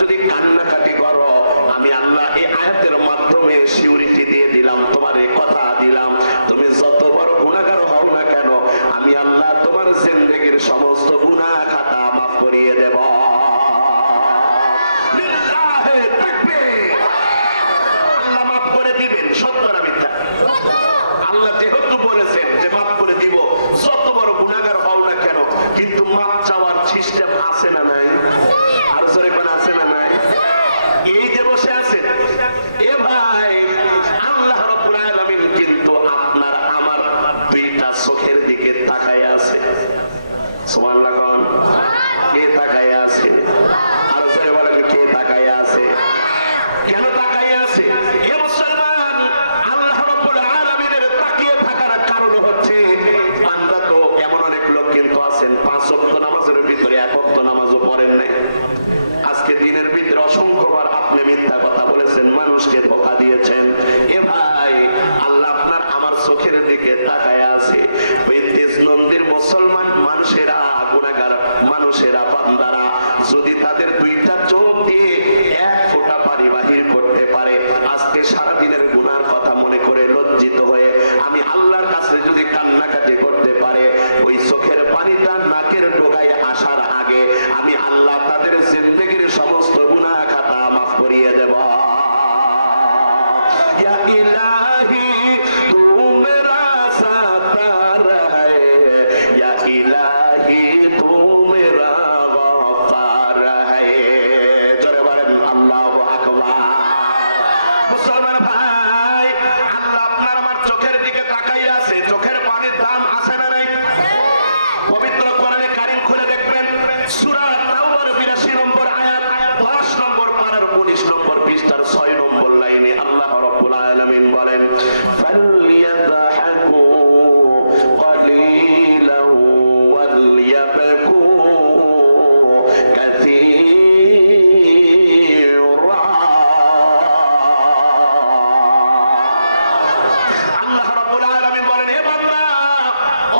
যদি কান্নাকাটি করো, আমি আল্লাহ এই আয়াতের মাধ্যমে সিউরিটি দিয়ে দিলাম, তোমার এই কথা দিলাম, তুমি যত বড় গুনাহগার হও না কেন, আমি আল্লাহ তোমার জিন্দেগীর সমস্ত গুনাহ খাতা মাফ করিয়ে দেব। আল্লাহ মাফ করে দিবেন, সত্য না মিথ্যা? আল্লাহ যেহেতু বলেছেন যে মাফ করে দিব, যত বড় গুনাহগার হও না কেন, কিন্তু মাফ চাওয়ার সিস্টেম আছে না নাই? আর জোরে কোন আছে না নাই? এই যে বসে আছেন, এ ভাই, আল্লাহ রাব্বুল আলামিন কিন্তু আপনার আমার দুইটা চোখের দিকে তাকায় আছে। সুবহানাল্লাহ কোন? কে তাকায় আছে? আর জোরে বলেন, কে তাকায় আছে? কেন তাকায় আছে? এ মুসলমান, আল্লাহ রাব্বুল আলামিনের তাকিয়ে থাকার কারণ হচ্ছে, বান্দা তো এমন অনেক লোক কিন্তু আছেন 5 ওয়াক্ত নামাজের ভিতরে 1 ওয়াক্ত নামাজও পড়েন নাই। আজকে দিনের ভিতরে অসংখ্যবার আপনি মিথ্যা কথা বলেছেন, মানুষকে ধোঁকা দিয়েছেন। এ ভাই, আল্লাহ আপনার আমার চোখের দিকে তাকায় আছে। ওই তেজনন্দির মুসলমান মানুষেরা, গুনাহগার মানুষেরা, বান্দারা যদি তাদের দুইটা চোখ দিয়ে 1 ফোঁটা পানি বাহির করতে পারে, আজকে সারা দিনের গুনার কথা মনে করে লজ্জিত হয়ে আমি আল্লাহর কাছে যদি কান্নাকাটি করতে পারে, ওই চোখের পানিটা নাকের ডগায় আসার আগে আমি আল্লাহ তাদের জিন্দেগীর সমস্ত গুনাহ খাতা মাফ করিয়ে দেব। ইয়া ইলাহি তু মেরা সাতার হ্যায়, ইয়া ইলাহি তু মেরা গফার হ্যায়। জোরে বলেন আল্লাহু আকবার। মুসলমান ভাই, আল্লাহ আপনার আমার চোখের দিকে তাকাইয়া আছে। চোখের পানির দাম আছে না নাই? পবিত্র কোরআনে কারীম খুলে দেখবেন, সূরা তাওবার 82 নম্বর আয়াত, 10 নম্বর পারার 19 নম্বর পৃষ্ঠার 6 নম্বর লাইনে আল্লাহ রাব্বুল আলামিন বলেন, ফালইয়াদহাকু ক্বালিলান ওয়ালইয়াবকু কাসীরা। আল্লাহ রাব্বুল আলামিন বলেন, হে বান্দা,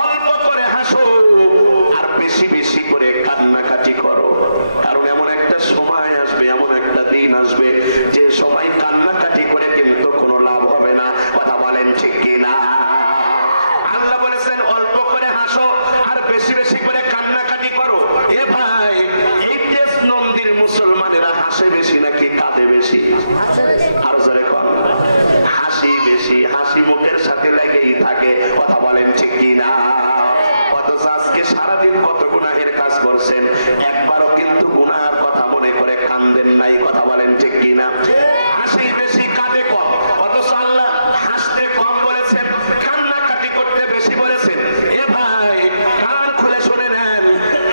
অল্প করে হাসো আর বেশি বেশি করে কান্নাকাটি করো। কারণ এমন একটা সময় আসবে, এমন একটা দিন আসবে, যে সময় কান্নাকাটি করে কিন্তু কোনো লাভ হবে না। কথা বলেন ঠিক কিনা? আল্লাহ বলেছেন অল্প করে হাসো আর বেশি বেশি করে কান্নাকাটি করো। এ ভাই, এই দেশ নন্দির মুসলমানেরা হাসে বেশি নাকি কাঁদে বেশি? আরো জোরে কর। হাসি বেশি, হাসি মুখের সাথে লেগেই থাকে। কথা বলেন ঠিক কিনা? অথচ আজকে সারাদিন কত গুনাহের কাজ করছেন, একবারও কিন্তু গুনাহের কথা মনে করে কান্দেন নাই। কথা বলেন ঠিক কিনা? হাসি বেশি, কাঁদে কম, অথচ আল্লাহ হাসতে কম বলেছেন, কান্নাকাটি করতে বেশি বলেছেন। এ ভাই, কান খুলে শুনে নেন,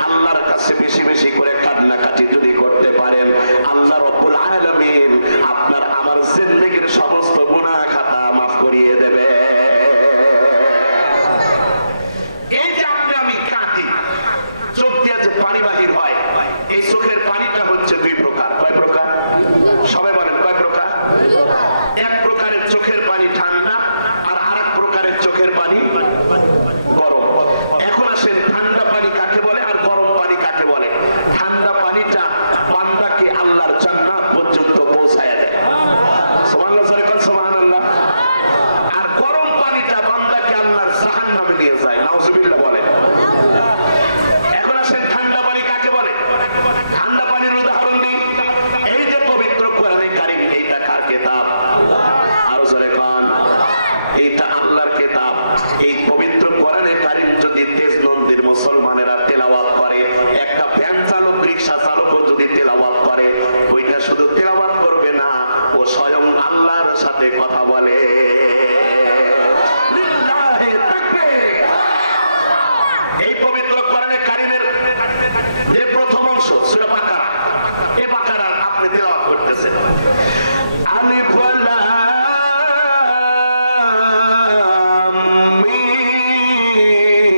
আল্লাহর কাছে বেশি বেশি করে কান্নাকাটি যদি করতে পারেন, আল্লাহ রাব্বুল আলামিন আপনার আমার জিন্দেগীর সমস্ত গুনাহ খাতা মাফ করিয়ে দেবে। এই যে আপনি আমি কাঁদি, চোখ দিয়ে যে পানি বাহির হয়, এই চোখের পানিটা হচ্ছে 2 প্রকার। কয় প্রকার? সবাই বলেন, কয় প্রকার? এক প্রকারের চোখের পানি ঠান্ডা, আর আরেক প্রকারের চোখের পানি গরম। এখন আসেন, ঠান্ডা পানি কাকে বলে আর গরম পানি কাকে বলে? ঠান্ডা পানিটা বান্দাকে আল্লাহর জান্নাত পর্যন্ত পৌঁছায় দেয়। সুবহানাল্লাহ, জোরে বলেন সুবহানাল্লাহ। আর গরম পানিটা বান্দাকে আল্লাহর জাহান্নামে নিয়ে যায়। নাউজুবিল্লাহ বলেন। এখন আসেন, ঠান্ডা পানি কাকে বলে? ঠান্ডা পানির উদাহরণ দিই। এই যে পবিত্র কোরআনে কারীম, এইটা কার কিতাব? আরো জোরে কোন? এইটা আল্লাহর কিতাব। এই পবিত্র কোরআনে কারীম যদি দেশনন্দির মুসলমানেরা তেলাওয়াত করে, একটা ভ্যান চালক, রিকশা চালকও যদি তেলাওয়াত করে, ওইটা শুধু তেলাওয়াত করবে না, ও স্বয়ং আল্লাহর সাথে কথা বলে। লিল্লাহি তাকবীর। এই পবিত্র কোরআনে কারীমের যে প্রথম অংশ সূরা বাকারা, এই বাকারা আপনি তেলাওয়াত করতেছেন, আলিফ ওয়া লাম মিম,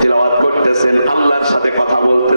তেলাওয়াত করতেছেন, আল্লাহর সাথে কথা বলতেছেন।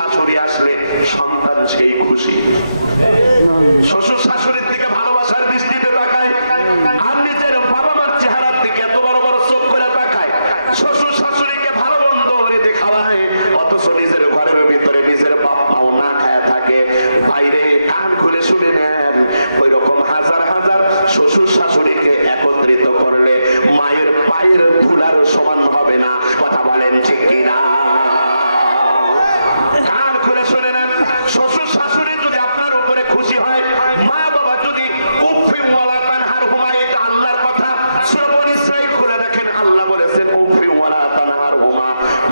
শাশুড়ি আসলে সন্তান সেই খুশি, শ্বশুর শাশুড়ির দিকে ভালোবাসার দৃষ্টিতে তাকায়, আর নিজের বাবা মার চেহারার দিকে এত বড় বড় চোখ করে তাকায়। শ্বশুর শাশুড়িকে ভালো মন্দ রেঁধে খাওয়ায়, অথচ নিজের ঘরের ভিতরে নিজের বাপ মাও না খায় থাকে। বাইরে কান খুলে শুনে নেন, ওই রকম হাজার হাজার শ্বশুর শাশুড়িকে একত্রিত করলে মায়ের পায়ের ধুলার সমান হবে না। কথা বলেন ঠিক কিনা? কান খুলে শুনে নেন, শ্বশুর শাশুড়ি যদি আপনার উপরে খুশি হয়, মা বাবা যদি উফি ওয়ালা তানহারহুমা, এটা আল্লাহর কথা। সূরা বনী ইসরাঈল খুলে দেখেন, আল্লাহ বলেছেন উফি ওয়ালা তানহারহুমা।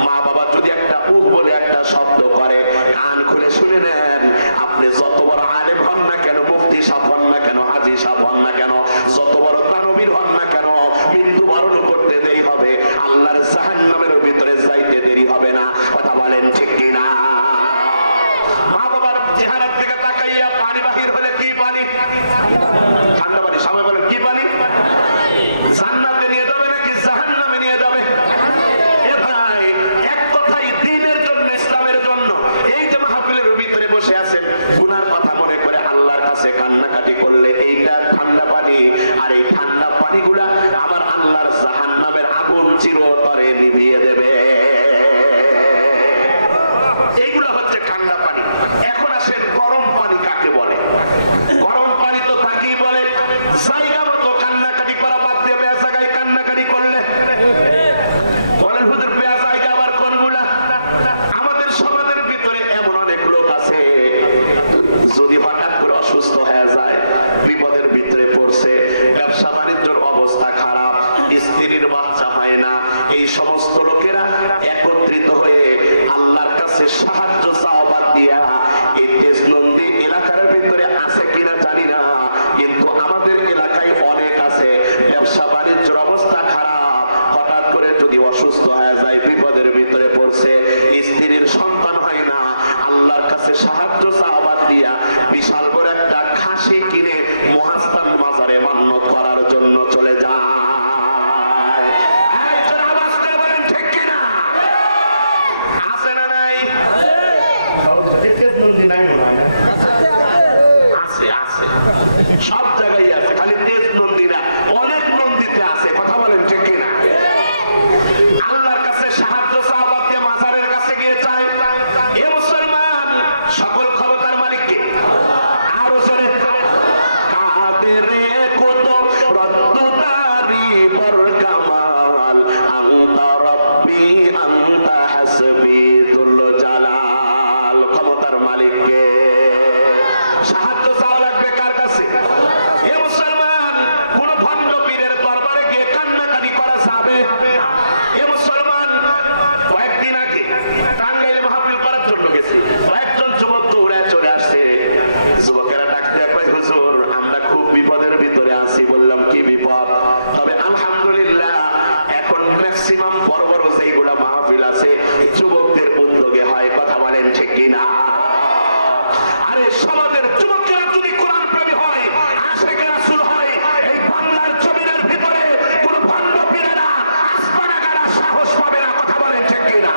মা বাবা যদি একটা উফ বলে একটা শব্দ করে, কান খুলে শুনে নেন, আপনি যত বড় আলেম হন না কেন, মুফতি সাহেব হন না কেন, হাজী সাহেব হন না কেন, যত বড় তানবীর হন না কেন, মৃত্যুবরণ করতে দেরি হবে, আল্লাহর জাহান্নামের ভিতরে যাইতে দেরি হবে না। কথা বলেন ঠিক কিনা? মা বাবার চেহারার দিকে তাকাইয়া পানি বাহির হলে কি পানি? ঠান্ডা পানি। সবাই বলেন কি পানি? জান্নাতে নিয়ে যাবে নাকি জাহান্নামে নিয়ে যাবে? এ ভাই, এক কথাই দ্বীনের জন্য, ইসলামের জন্য এই যে মাহফিলের ভিতরে বসে আছেন, গুনার কথা মনে করে আল্লাহর কাছে কান্নাকাটি করলে এইটা ঠান্ডা পানি, আর এই ঠান্ডা পানিগুলা আমার আল্লাহর জাহান্নামের আগুন চিরতরে নিভিয়ে দেবে। এইগুলা হচ্ছে ঠান্ডা পানি। এখন আসেন গরম পানি কাকে বলে? গরম পানি তো তাকেই বলে জায়গা মতো কান্নাকাটি করা বাদ দিয়ে বেজায়গায় কান্নাকাটি করলে। বলেন হুজুর, বেজায়গা আবার কোনগুলা? আমাদের সমাজের ভিতরে এমন অনেক লোক আছে, যদি হঠাৎ করে অসুস্থ হয়ে যায়, বিপদের ভিতরে পড়ছে, ব্যবসা বাণিজ্যের অবস্থা খারাপ, স্ত্রীর বাচ্চা হয় না, এই সমস্ত লোকেরা একত্রিত হয়ে আল্লাহর কাছে সাহায্য চাওয়া দিয়া, এই তেজনন্দী এলাকার ভিতরে আছে কিনা জানি না, কিন্তু আমাদের এলাকায় অনেক আছে। ব্যবসা বাণিজ্যের অবস্থা খারাপ, হঠাৎ করে যদি অসুস্থ হয়ে যায়, বিপদের ভিতরে পড়ছে, স্ত্রীর সন্তান হয় না, আল্লাহর কাছে সাহায্য চাওয়া দিয়া বিশাল বড় একটা খাসি কিনে মুহাস্তান মাজারে মান্নত করার জন্য চলে যায়। আছে না নাই? আছে, আছে, সব জায়গায় আছে, খালি তেজ নন্দীরা অনেক নন্দীতে আছে। কথা বলেন ঠিক কিনা? আল্লাহর কাছে সাহায্য চাওয়া দিয়ে মাজারের কাছে গিয়ে চায়। এ মুসলমান, সকল ক্ষমতার মালিককে আরো জোরে কাদেরে কুতুব রদ্দুদারি বরকামাল আনতা রব্বি আনতা হাসবি দুল জালাল। ক্ষমতার মালিককে সাহায্য চাওয়া লাগবে কার কাছে? এ মুসলমান, কোন ভণ্ড পীরের দরবারে গিয়ে কান্নাকাটি করা যাবে? এ মুসলমান, কয়েকদিন আগে টাঙ্গাইলে মাহফিল করার জন্য গেছি, কয়েকজন যুবক দৌড়ে চলে আসছে। যুবকেরা ডাকতে কয়, হুজুর আমরা খুব বিপদের ভিতরে আছি। বললাম কি বিপদ? তবে আলহামদুলিল্লাহ এখন ম্যাক্সিমাম বড় বড় যেগুলা মাহফিল আছে যুবকদের উদ্যোগে হয়। কথা বলেন ঠিক কিনা? আরে সমাজের যুবকেরা যদি কোরআন প্রেমী হয়, আশিকে রাসূল হয়, এই বাংলার জমিনের ভিতরে কোন ভণ্ড পীরেরা আসমানাগারা সাহস পাবে না। কথা বলেন ঠিক কিনা?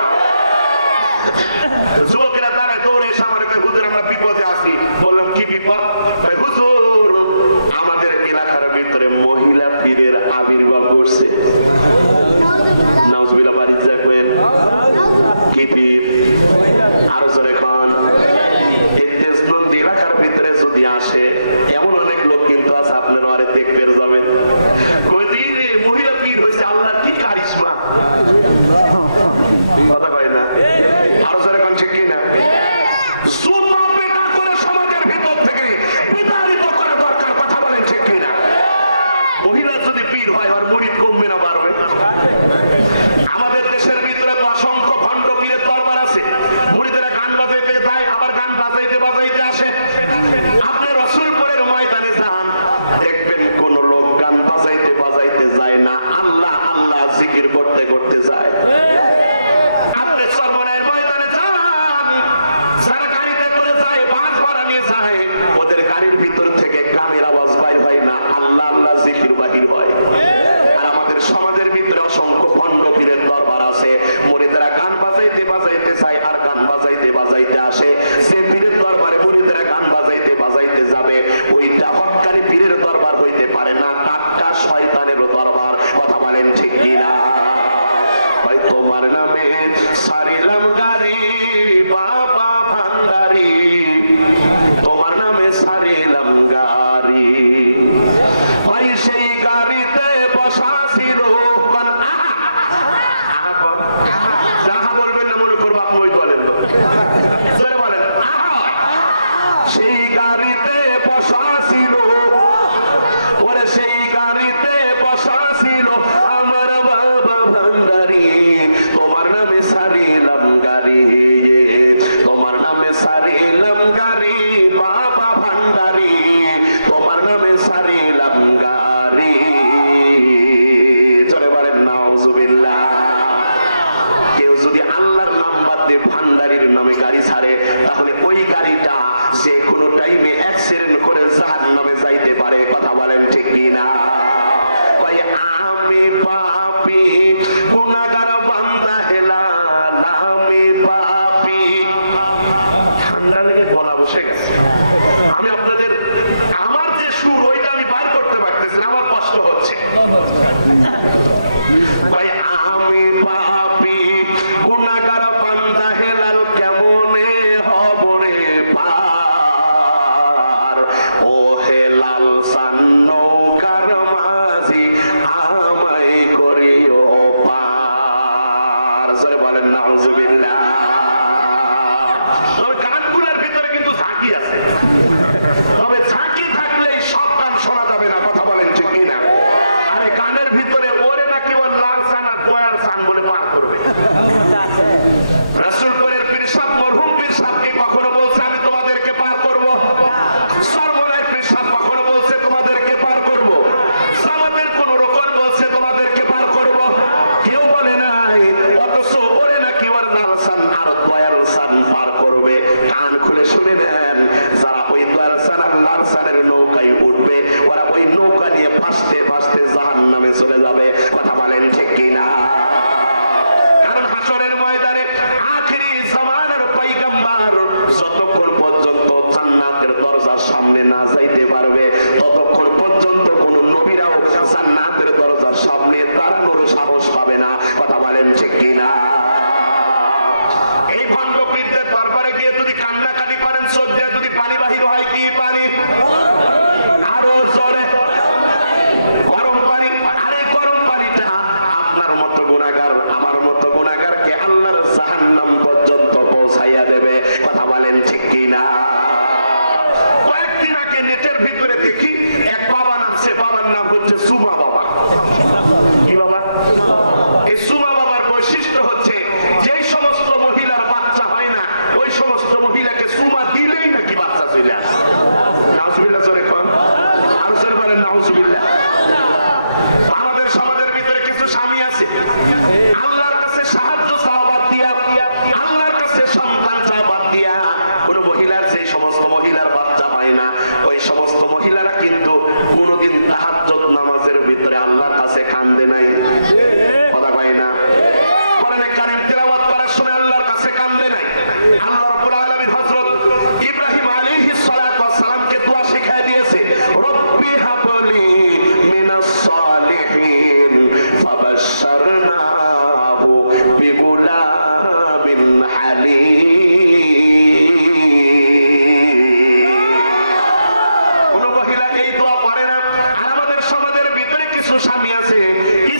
যুবকেরা তারা দৌড়ে এসে আমার কাছে, হুজুর আমরা বিপদে আছি। বললাম কি বিপদ? ভাই হুজুর, আমাদের এলাকার ভিতরে মহিলা পীরের আবির্ভাব করছে। নাউজুবিল্লাহ, বাড়ি যাবেন কি পীর? আরো জোরে খান। এই তেজনন্দী এলাকার আসে, সে পীরের দরবারে মুরিদরা গান বাজাইতে বাজাইতে যাবে, ওইটা হক্কানি পীরের দরবার হইতে পারে না, টাটকা শয়তানেরও দরবার। কথা বলেন ঠিক কিনা? ভাই তোমার নামে সারিলাম গাড়ি বাবা ভান্ডারি, তোমার নামে সারিলাম গাড়ি। ভাই সেই গাড়িতে বসা ছিল, যাহা বলবেন না মনে করবো আপনি ওই বলেন, বলেন সেই গাড়িতে বসা ছিল, ওরে সেই গাড়িতে বসা ছিল আমার বাবা ভান্ডারি, তোমার নামে সারিলাম গাড়ি, তোমার নামে সারিলাম গাড়ি বাবা ভান্ডারি, তোমার নামে সারিলাম গাড়ি। চলে বলেন নাউজুবিল্লাহ। কেউ যদি আল্লাহর নাম বাদ দিয়ে ভান্ডারির নামে গাড়ি ছাড়ে, তাহলে ওই গাড়িটা যে কোনো টাইমে অ্যাক্সিডেন্ট করে জাহান্নামে যাইতে পারে। কথা বলেন ঠিক কিনা? আমি পাপী গুনাহগার বান্দা হেলাল, আমি পাপী। ঠান্ডা লেগে গলা বসে গেছে। আমি আপনাদের আমার যে সুর ওইটা আমি বাইর করতে পারতেছি না, আমার কষ্ট হচ্ছে। ভাই আমি পাপী গুনাহগার বান্দা হেলাল, কেমনে হব রে পার, ও হেলাল সান নৌকার মাঝি আমায় করিও পার। জোরে বলেন নাউজুবিল্লাহ। তবে গানগুলোর ভিতরে কিন্তু ঝাঁকি আছে, তবে ঝাঁকি থাকলেই সব গান শোনা যাবে না। কথা বলেন ঠিক কিনা? আরে গানের ভিতরে ওরে নাকি ওর লাল সান আর কয়ার সান বলে পার করবে। রাসূলপুরের পীর সাহেব মরহুম পীর সাহেবকে কখনো বলছে আমি তোমাদেরকে পার করব, সর্বরায় পীর সাহেব কখনো বলছে তোমাদেরকে পার করব, সালামের কোন রকম বলছে তোমাদেরকে পার করব, কেউ বলে নাই। অথচ ওরে নাকি ওর লাল সান আর কয়ার সান পার করবে। কান খুলে শুনে নেন, যারা ওই লাল সান আর লাল সানের নৌকায় উঠবে, ওরা ওই নৌকা নিয়ে ভাসতে ভাসতে জাহান্নামে চলে যাবে। কথা বলেন ঠিক কিনা? কারণ হাসরের ময়দানে আখিরি জামানার পয়গম্বর যতক্ষণ পর্যন্ত জান্নাতের দরজার সামনে না যাইতে পারবে, ততক্ষণ পর্যন্ত কোন নবীরাও জান্নাতের দরজার সামনে দাঁড়ানোর সাহস পাবে না। কথা বলেন ঠিক কিনা? এই ভণ্ড পীরদের দরবারে গিয়ে যদি কান্নাকাটি করেন, চোখে যদি পানি বাহির হয়, কি পানি? আরো জোরে গরম পানি। আরে গরম পানিটা আপনার মতো গুনাহগার, আমার মতো গুনাহগারকে আল্লাহর জাহান্নাম পর্যন্ত পৌঁছাইয়া দেবে। কথা বলেন ঠিক কিনা? কয়েকদিন আগে নেটের ভিতরে দেখি এক বাবা নামছে, বাবার নাম হচ্ছে সুমা বাবা। কি বাবা? এই সুমা বাবার বৈশিষ্ট্য হচ্ছে যেই সমস্ত মহিলার বাচ্চা হয় না, ওই সমস্ত মহিলাকে সুমা দিলেই নাকি বাচ্চা চলে আসে। নাউজুবিল্লাহ চলে কোন আর চলে বলেন নাউজুবিল্লাহ। আমাদের সমাজের ভিতরে কিছু স্বামী আছে, আল্লাহর কাছে সাহায্য চাওয়া বাদ দিয়া, আল্লাহর কাছে সন্তান চাওয়া বাদ দিয়া, কোন মহিলার যে সমস্ত মহিলার বাচ্চা হয় না, ওই সমস্ত মহিলারা কিন্তু কোনদিন তাহাজ্জুদ নামাজের ভিতরে আল্লাহর কাছে কান্দে নাই। কথা পাই না? কোরআনে কারীম তিলাওয়াত করার সময় আল্লাহর কাছে কান্দে নাই। আল্লাহ রাব্বুল আলামিন হযরত ইব্রাহিম আলাইহিস সালাতু ওয়াস সালামকে দোয়া শিখায় দিয়েছে, রব্বি হাবলি মিনাস সালিহিন ফাবাশশারনাহু বিগুলামিন হালিম। কোন মহিলা এই দোয়া পড়ে না। আর আমাদের সমাজের ভিতরে কিছু স্বামী আছে,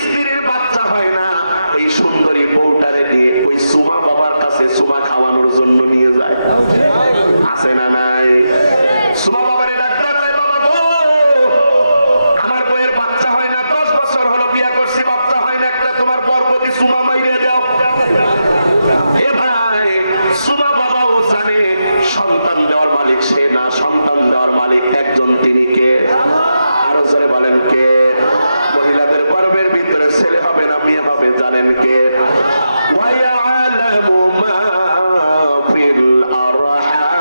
স্ত্রীর বাচ্চা হয় না, এই সুন্দরী বউটারে নিয়ে ওই সুমা বাবার কাছে সুমা খাওয়ানোর জন্য নিয়ে যায়। আছে না নাই? সুমা বাবারে ডাক্তার দেয়, বাবা গো আমার বউয়ের বাচ্চা হয় না, 10 বছর হলো বিয়ে করছি, বাচ্চা হয় না, একটা তোমার বরপতি সুমা মাইরে দাও। এ ভাই, সুমা বাবাও জানে সন্তান দেওয়ার মালিক সে না, সন্তান দেওয়ার মালিক একজন, তিনি কে? আরো জোরে বলেন কে? মহিলাদের গর্ভের ভিতরে ছেলে হবে না মেয়ে হবে, জানেন কে? وَيَعْلَمُ مَا فِي الْأَرْحَامِ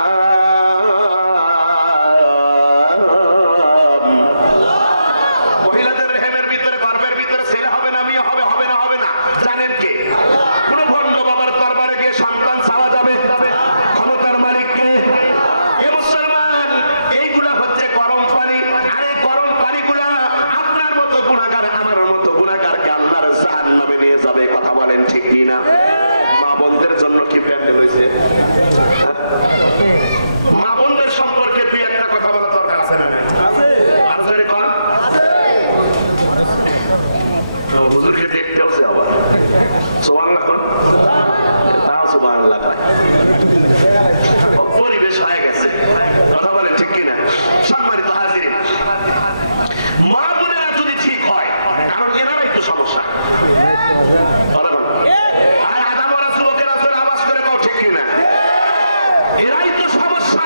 এরাই তো সমস্যা।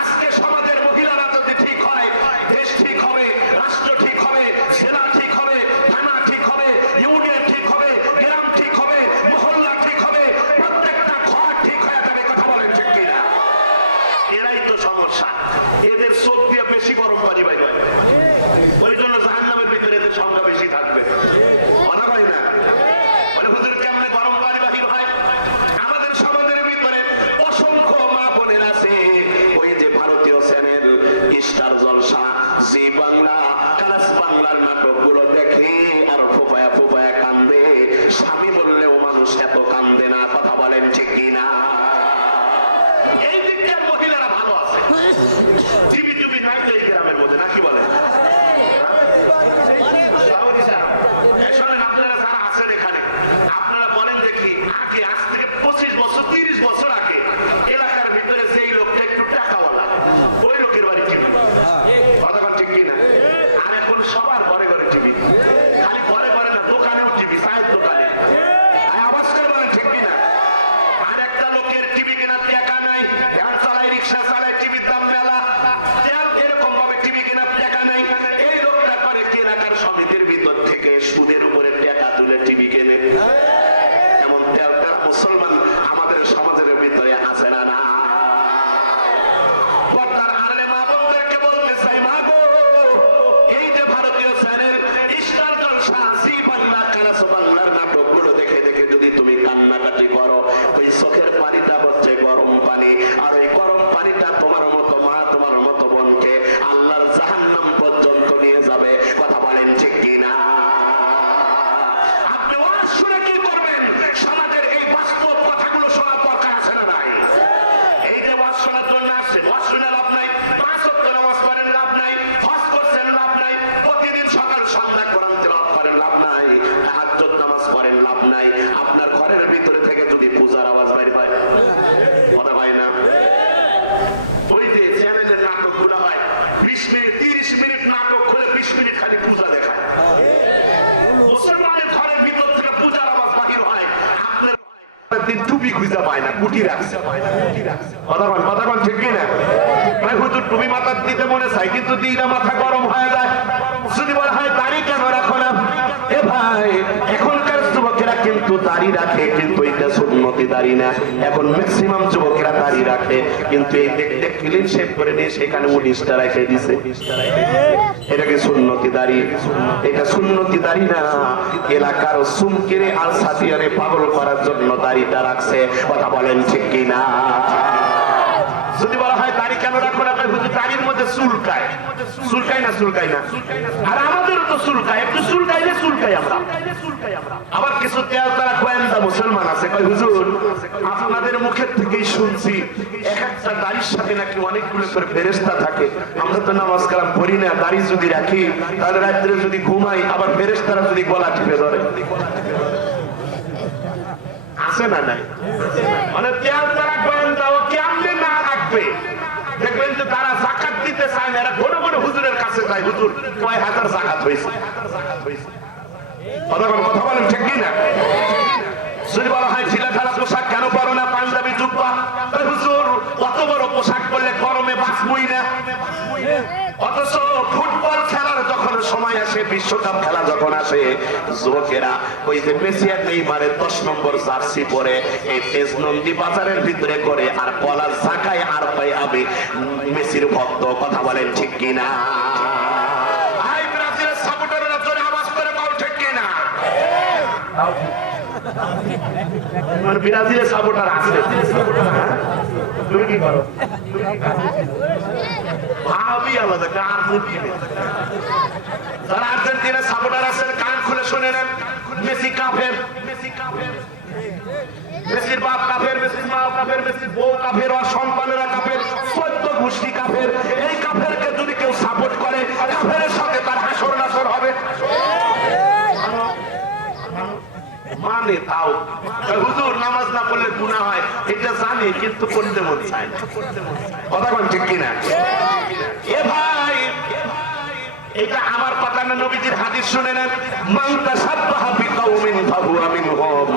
আজকে সমাজের মহিলারা যদি ঠিক হয়, দেশ ঠিক হবে, রাষ্ট্র ঠিক হবে, সেনা ঠিক হবে, থানা ঠিক হবে, ইউনিয়ন ঠিক হবে, গ্রাম ঠিক হবে, মহল্লা ঠিক হবে, প্রত্যেকটা ঘর ঠিক হয়ে যাবে। কথা বলেন ঠিক কিনা? এরাই তো সমস্যা। এদের চোখ দিয়ে বেশি গরম পানি বাইরে, ওই জন্য জাহান্নামের ভিতরে এদের সংখ্যা বেশি থাকবে। কথা হয় না? মানে হুজুর কেমনে গরম পানি বাহির হয়? আমাদের সমাজের ভিতরে অসংখ্য মা বোনের আছে, ওই যে ভারতীয় চ্যানেল স্টার জলসা, জি বাংলা, কালাস বাংলার নাটকগুলো দেখে আর ফোফায়া ফোফায়া কান্দে। স্বামী বললেও মানুষ এত কান্দে না। কথা বলেন ঠিক কিনা? এই দিককার মহিলারা ভালো আছে। টিভি টিভি নাই তো এই গ্রামের মধ্যে, নাকি বলেন? আপনারা যারা আছেন এখানে, আপনারা বলেন দেখি, আগে আজ থেকে 25 বছর 30 বছর আগে এলাকার ভিতরে যেই লোকটা একটু টাকাওয়ালা, ওই লোকের বাড়ি টিভি। কথা বলেন ঠিক কিনা? আর এখন সবার ঘরে ঘরে টিভি। খালি ঘরে ঘরে না, দোকানেও টিভি, চায়ের দোকানে। আওয়াজ করে বলেন ঠিক কিনা? আর একটা লোকের টিভি কেনার টাকা নাই, ভ্যান চালায়, রিক্সা চালায়, টিভির দাম মেলা, তেল এরকম ভাবে টিভি কেনার টাকা নাই। এই লোকটা করে কি এলাকার সমিতির ভিতর থেকে সুদের উপরে টাকা তুলে টিভি কেনে। এমন তেল তেলা মুসলমান আমাদের সমাজের ভিতরে আছে না? না। পর্দার আড়ালে মা বোনদেরকে বলতে চাই, মা গো, এই যে ভারতীয় চ্যানেল স্টার জলসা, জি বাংলা, কালাস বাংলার নাটকগুলো দেখে দেখে যদি তুমি কান্নাকাটি করো, ওই চোখের পানিটা হচ্ছে গরম পানি। আর ওই গরম পানিটা তোমার মতো মা, তোমার মতো বোনকে আল্লাহর জাহান্নাম পর্যন্ত নিয়ে যাবে। কথা বলেন ঠিক কিনা? আপনি ওয়াজ শুনে কি করবেন? সমাজের এই বাস্তব কথাগুলো শোনার দরকার আছে না নাই? এই যে ওয়াজ শোনার জন্য আসছে, ওয়াজ শুনে লাভ নাই, 5 ওয়াক্ত নামাজ পড়েন লাভ নাই, হজ করছেন লাভ নাই, প্রতিদিন সকাল সন্ধ্যা কোরআন তেলাওয়াত করেন লাভ নাই, তাহাজ্জুদ নামাজ পড়েন লাভ নাই। আপনার ঘরের ভিতরে থেকে যদি পূজার আওয়াজ বাইরে হয়, কথা হয় না? ওই যে চ্যানেলের নাটকগুলো হয়, 20 মিনিট 30 মিনিট নাটক খুলে 20 মিনিট খালি পূজা দেখায়। মুসলমানের ঘরের ভিতর থেকে পূজার আওয়াজ বাহির হয়, আপনার টুপি খুঁজে পায় না, কুটি রাখছে। কথা বল ঠিক কিনা? ভাই হুজুর টুপি মাথা দিতে মনে চাই, কিন্তু দিনা মাথা গরম হয়ে যায়। যদি বলা হয় দাড়ি কেন রাখো না, এ ভাই এখনকার যুবকেরা কিন্তু দাড়ি রাখে, কিন্তু এটা সুন্নতি দাড়ি না। এখন ম্যাক্সিমাম যুবকেরা দাড়ি রাখে, কিন্তু এই দেখতে ক্লিন শেভ করে নিয়ে সেখানে 19টা রেখে দিছে। এটাকে সুন্নতি দাড়ি? এটা সুন্নতি দাড়ি না, এলাকার সুমকিরে আর সাথিয়ারে পাগল করার জন্য দাড়িটা রাখছে। কথা বলেন ঠিক কিনা? যদি বলা হয় দাড়ি কেন রাখো না, দাড়ির মধ্যে চুলকায়, চুলকায় না? চুলকায় না? আর আমাদেরও তো চুলকায়, একটু চুলকাইলে চুলকাই আমরা। আবার কিছু তেল তারা গোয়েন্দা মুসলমান আছে, কয় হুজুর আপনাদের মুখের থেকেই শুনছি এক একটা দাড়ির সাথে নাকি অনেকগুলো করে ফেরেশতা থাকে। আমরা তো নামাজ কালাম পড়ি না, দাড়ি যদি রাখি তাহলে রাত্রে যদি ঘুমাই আবার ফেরেশতারা যদি গলা টিপে ধরে। আছে না নাই? মানে তেল তারা গোয়েন্দা ও কেমনে না রাখবে? দেখবেন যে তারা যাকাত দিতে চায় না, এরা ঘন ঘন হুজুরের কাছে যায়, হুজুর কয় হাজার যাকাত হয়েছে। কথা বলেন ঠিক কিনা? যদি বলা হয় ঢিলা ঢালা পোশাক কেন পরো না, পাঞ্জাবি জুব্বা, হুজুর অত বড় পোশাক পরলে গরমে বাঁচবই না। অথচ ফুটবল খেলার যখন সময় আসে, বিশ্বকাপ খেলা যখন আসে, যুবকেরা ওই যে মেসি আর নেইমারের 10 নম্বর জার্সি পরে এই তেজনন্দী বাজারের ভিতরে করে আর কলা জাকায় আর পাই আমি মেসির ভক্ত। কথা বলেন ঠিক কিনা? আই ব্রাজিলের সাপোর্টাররা জোরে আওয়াজ করে বল ঠিক কিনা? মানে ব্রাজিলের সাপোর্টার আছে, তুমি কি করো? ভাবি আলাদা, যারা আর্জেন্টিনার সাপোর্টার আছেন কান খুলে শুনে নেন, মেসি কাফের, মেসির বাপ কাফের, মেসির মা কাফের, মেসির বউ কাফের, আর সন্তানেরা কাফের, 14 গোষ্ঠী কাফের। এই কাফেরকে যদি কেউ সাপোর্ট করে, কাফেরের সাথে তার হাসর নাসর হবে। মানে তাও হুজুর নামাজ না পড়লে গুনাহ হয়, এটা জানি, কিন্তু করতে মন চায় না। কথা বল ঠিক কিনা? এ ভাই এটা আমার কথা না, নবীজির হাদিস শুনে নেন। মান তাসাব্বাহা বিকাউমিন ফাহুয়া মিনহুম।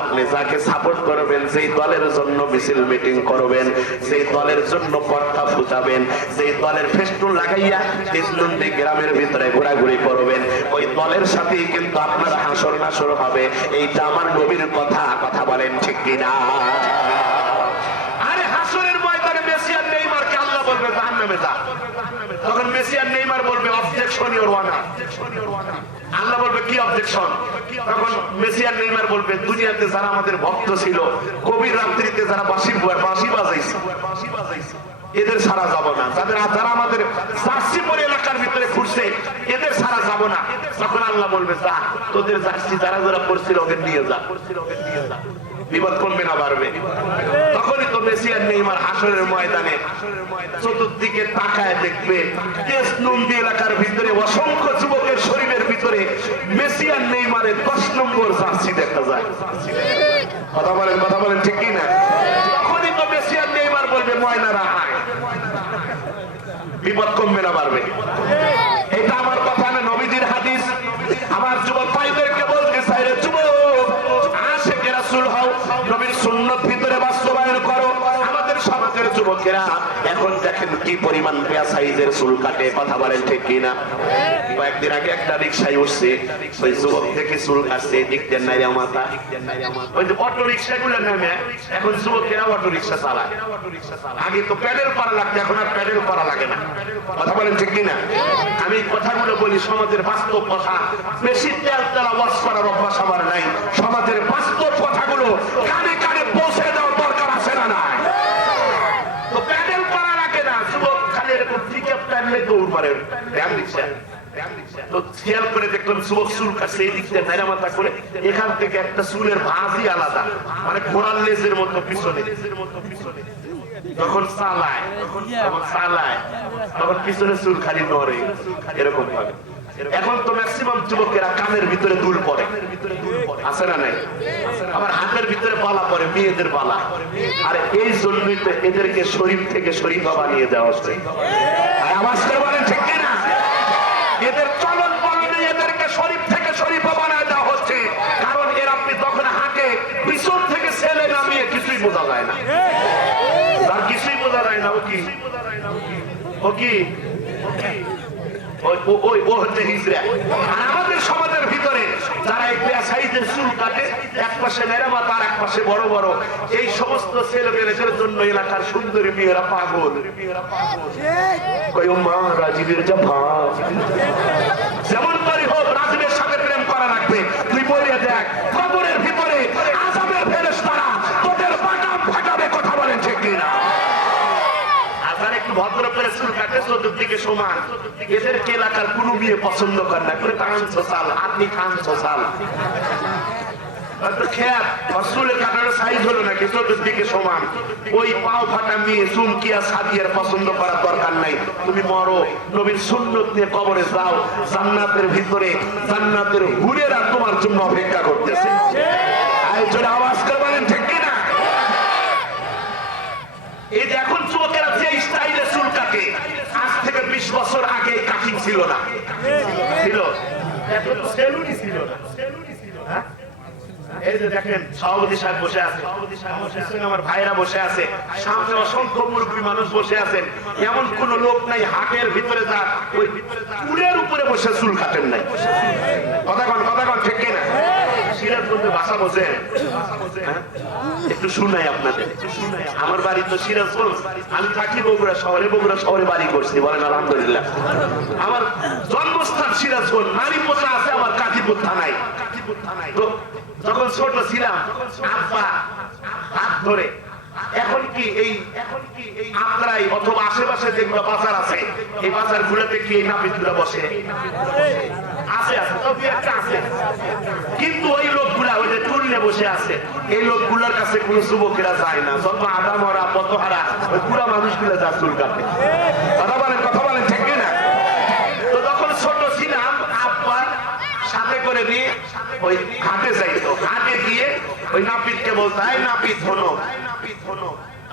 আপনি যাকে সাপোর্ট করবেন, যেই দলের জন্য মিছিল মিটিং করবেন, যেই দলের জন্য পর্দা ফুটাবেন, যেই দলের ফেস্টুন লাগাইয়া কৃষ্ণনদী গ্রামের ভিতরে ঘোরাঘুরি করবেন, ওই দলের সাথেই কিন্তু আপনার হাসর নাসর হবে। এইটা আমার নবীর কথা। কথা বলেন ঠিক কিনা? আরে হাসরের ময়দানে মেসি আর নেইমারকে আল্লাহ বলবে জাহান্নামে যা। তখন মেসি আর নেইমার বলবে অবজেকশন ইওর অনার। আল্লাহ বলবে কি অবজেকশন? তখন মেসি আর নেইমার বলবে দুনিয়াতে যারা আমাদের ভক্ত ছিল, গভীর রাত্রিতে যারা বাঁশি বাজাইছে, এদের ছাড়া যাব না। যারা আমাদের জার্সি পরে এলাকার ভিতরে ঘুরছে, এদের ছাড়া যাব না। তখন আল্লাহ বলবে যা, তোদের জার্সি যারা যারা পড়ছিল ওদের নিয়ে যা। বিপদ কমবে না বাড়বে? তখনই তো মেসি আর নেইমার হাসরের ময়দানে চতুর্দিকে তাকায় দেখবে কৃষ্ণনদী এলাকার ভিতরে অসংখ্য যুবকের শরীরের ভিতরে মেসি আর নেইমারের 10 নম্বর জার্সি দেখা যায়। কথা বলেন ঠিক কি না? তখনই তো মেসি আর নেইমার বলবে ময়নারা আয়। বিপদ কমবে না বাড়বে? এটা আমার কথা না, নবীজির হাদিস। আমার যুবক ভাইদেরকে বলতে চাই রে যুবক, আশিকে রাসূল হও, নবীর সুন্নাত ভিতরে বাস্তবায়ন করো। আমাদের সমাজের যুবকেরা এখন দেখেন কি পরিমাণ পেয়া সাইজের চুল কাটে। কথা বলেন ঠিক কিনা? কয়েকদিন আগে একটা রিক্সায় উঠছে, ওই যুবক থেকে চুল কাটছে, দেখতেন নাই মাথা। ওই যে অটো রিক্সা গুলো নামে এখন যুবকেরা অটো রিক্সা চালায়। আগে তো প্যাডেল করা লাগতো, এখন আর প্যাডেল করা লাগে না। কথা বলেন ঠিক কিনা? আমি কথাগুলো বলি সমাজের বাস্তব কথা। বেশি তেল তেলা ওয়াজ করার অভ্যাস আমার নাই। সমাজের বাস্তব কথাগুলো কানে কানে পৌঁছে দেওয়ার দরকার আছে না নাই? তো প্যাডেল করা লাগে না, যুবক খালি এরকম পিকআপ টানলে দৌড় মারে ভ্যান রিক্সা। তো খেয়াল করে দেখলাম যুবক চুল কাটছে, এই দিকটা নাইরা মাথা করে, এখান থেকে একটা চুলের ভাঁজই আলাদা, মানে ঘোড়ার লেজের মতো পিছনে। যখন চালায় তখন পিছনে চুল খালি নড়ে এরকম ভাবে। এখন তো ম্যাক্সিমাম যুবকেরা কানের ভিতরে দুল পরে, আছে না নাই? আবার হাতের ভিতরে বালা পরে, মেয়েদের বালা। আর এই জন্যই তো এদেরকে শরীফ থেকে শরীফা বানিয়ে দেওয়া হচ্ছে। আওয়াজ করে বলেন ঠিক কিনা? এদের চলন বলনে এদেরকে শরীফ থেকে শরীফা বানিয়ে দেওয়া হচ্ছে। কারণ এর আপনি তখন হাঁটে পিছন থেকে ছেলে নামিয়ে কিছুই বোঝা যায় না। আর কিছুই বোঝা যায় না। আমাদের সমাজের ভিতরে যারা এই সাইজের চুল কাটে, এক পাশে নেড়ামা তার এক পাশে বড় বড়, এই সমস্ত ছেলে মেয়েদের জন্য এলাকার সুন্দরী মেয়েরা পাগল। রাজীবের যেমন করে হোক রাজীবের সাথে প্রেম করা লাগবে। তুই বলে দেখ খবরের ভিতরে আযাবের ফেরেশতারা তোদের বাটাম ফাটাবে। কথা বলেন ঠিক কিনা? ভদ্র করে চুল কাটে চতুর্দিকে সমান, এদেরকে এলাকার কোন বিয়ে পছন্দ করে না। করে কাঁদছো চাল, আপনি কাঁদছো চাল। চুলের কাটার সাইজ হলো নাকি চতুর্দিকে সমান। ওই পাও ফাটা মেয়ে চুমকিয়া সাদিয়ার পছন্দ করার দরকার নাই। তুমি মরো, নবীর সুন্নত নিয়ে কবরে যাও, জান্নাতের ভিতরে জান্নাতের হুরেরা তোমার জন্য অপেক্ষা করতেছে। আওয়াজ করে বলেন ঠিক কিনা? এই যে এখন যুবকেরা যে স্টাইলে চুল কাটে, আজ থেকে 20 বছর আগে কাটিং ছিল না, ছিল সেলুনই ছিল না। এই যে দেখেন সভাপতি সাহেব বসে আছে, আমার ভাইরা বসে আছে, সামনে অসংখ্য মুরব্বী মানুষ বসে আছেন। এমন কোন লোক নাই হাটের ভিতরে যা ওই চুলের উপরে বসে চুল কাটেন নাই। কথা কন ঠিক কিনা? সিরাজগঞ্জে বাসা বসে একটু শুনাই আপনাদের। আমার বাড়ি তো সিরাজগঞ্জ, আমি থাকি বগুড়া শহরে। বগুড়া শহরে বাড়ি করছি, বলেন আলহামদুলিল্লাহ। আমার জন্মস্থান সিরাজগঞ্জ, নারীপোতা আছে আমার কাজীপুর থানায়। তো যখন ছোট ছিলাম আব্বা হাত ধরে, এখন কি এই আত্রাই অথবা আশেপাশে যেগুলো বাজার আছে, এই বাজার গুলোতে কি এই নাপিতগুলো বসে? আছে, কিন্তু ওই লোকগুলা ওই যে টুললে বসে আছে, এই লোকগুলোর কাছে কোন যুবকেরা যায় না। যত আদামরা পতহারা ওই পুরা মানুষগুলো যা চুল কাটে। কথা বলেন ঠিক কিনা? তো যখন ছোট ছিলাম আব্বা সাথে করে নিয়ে ওই ঘাটে যাইতো। ঘাটে গিয়ে ওই নাপিতকে বলতো, এই নাপিত হনো,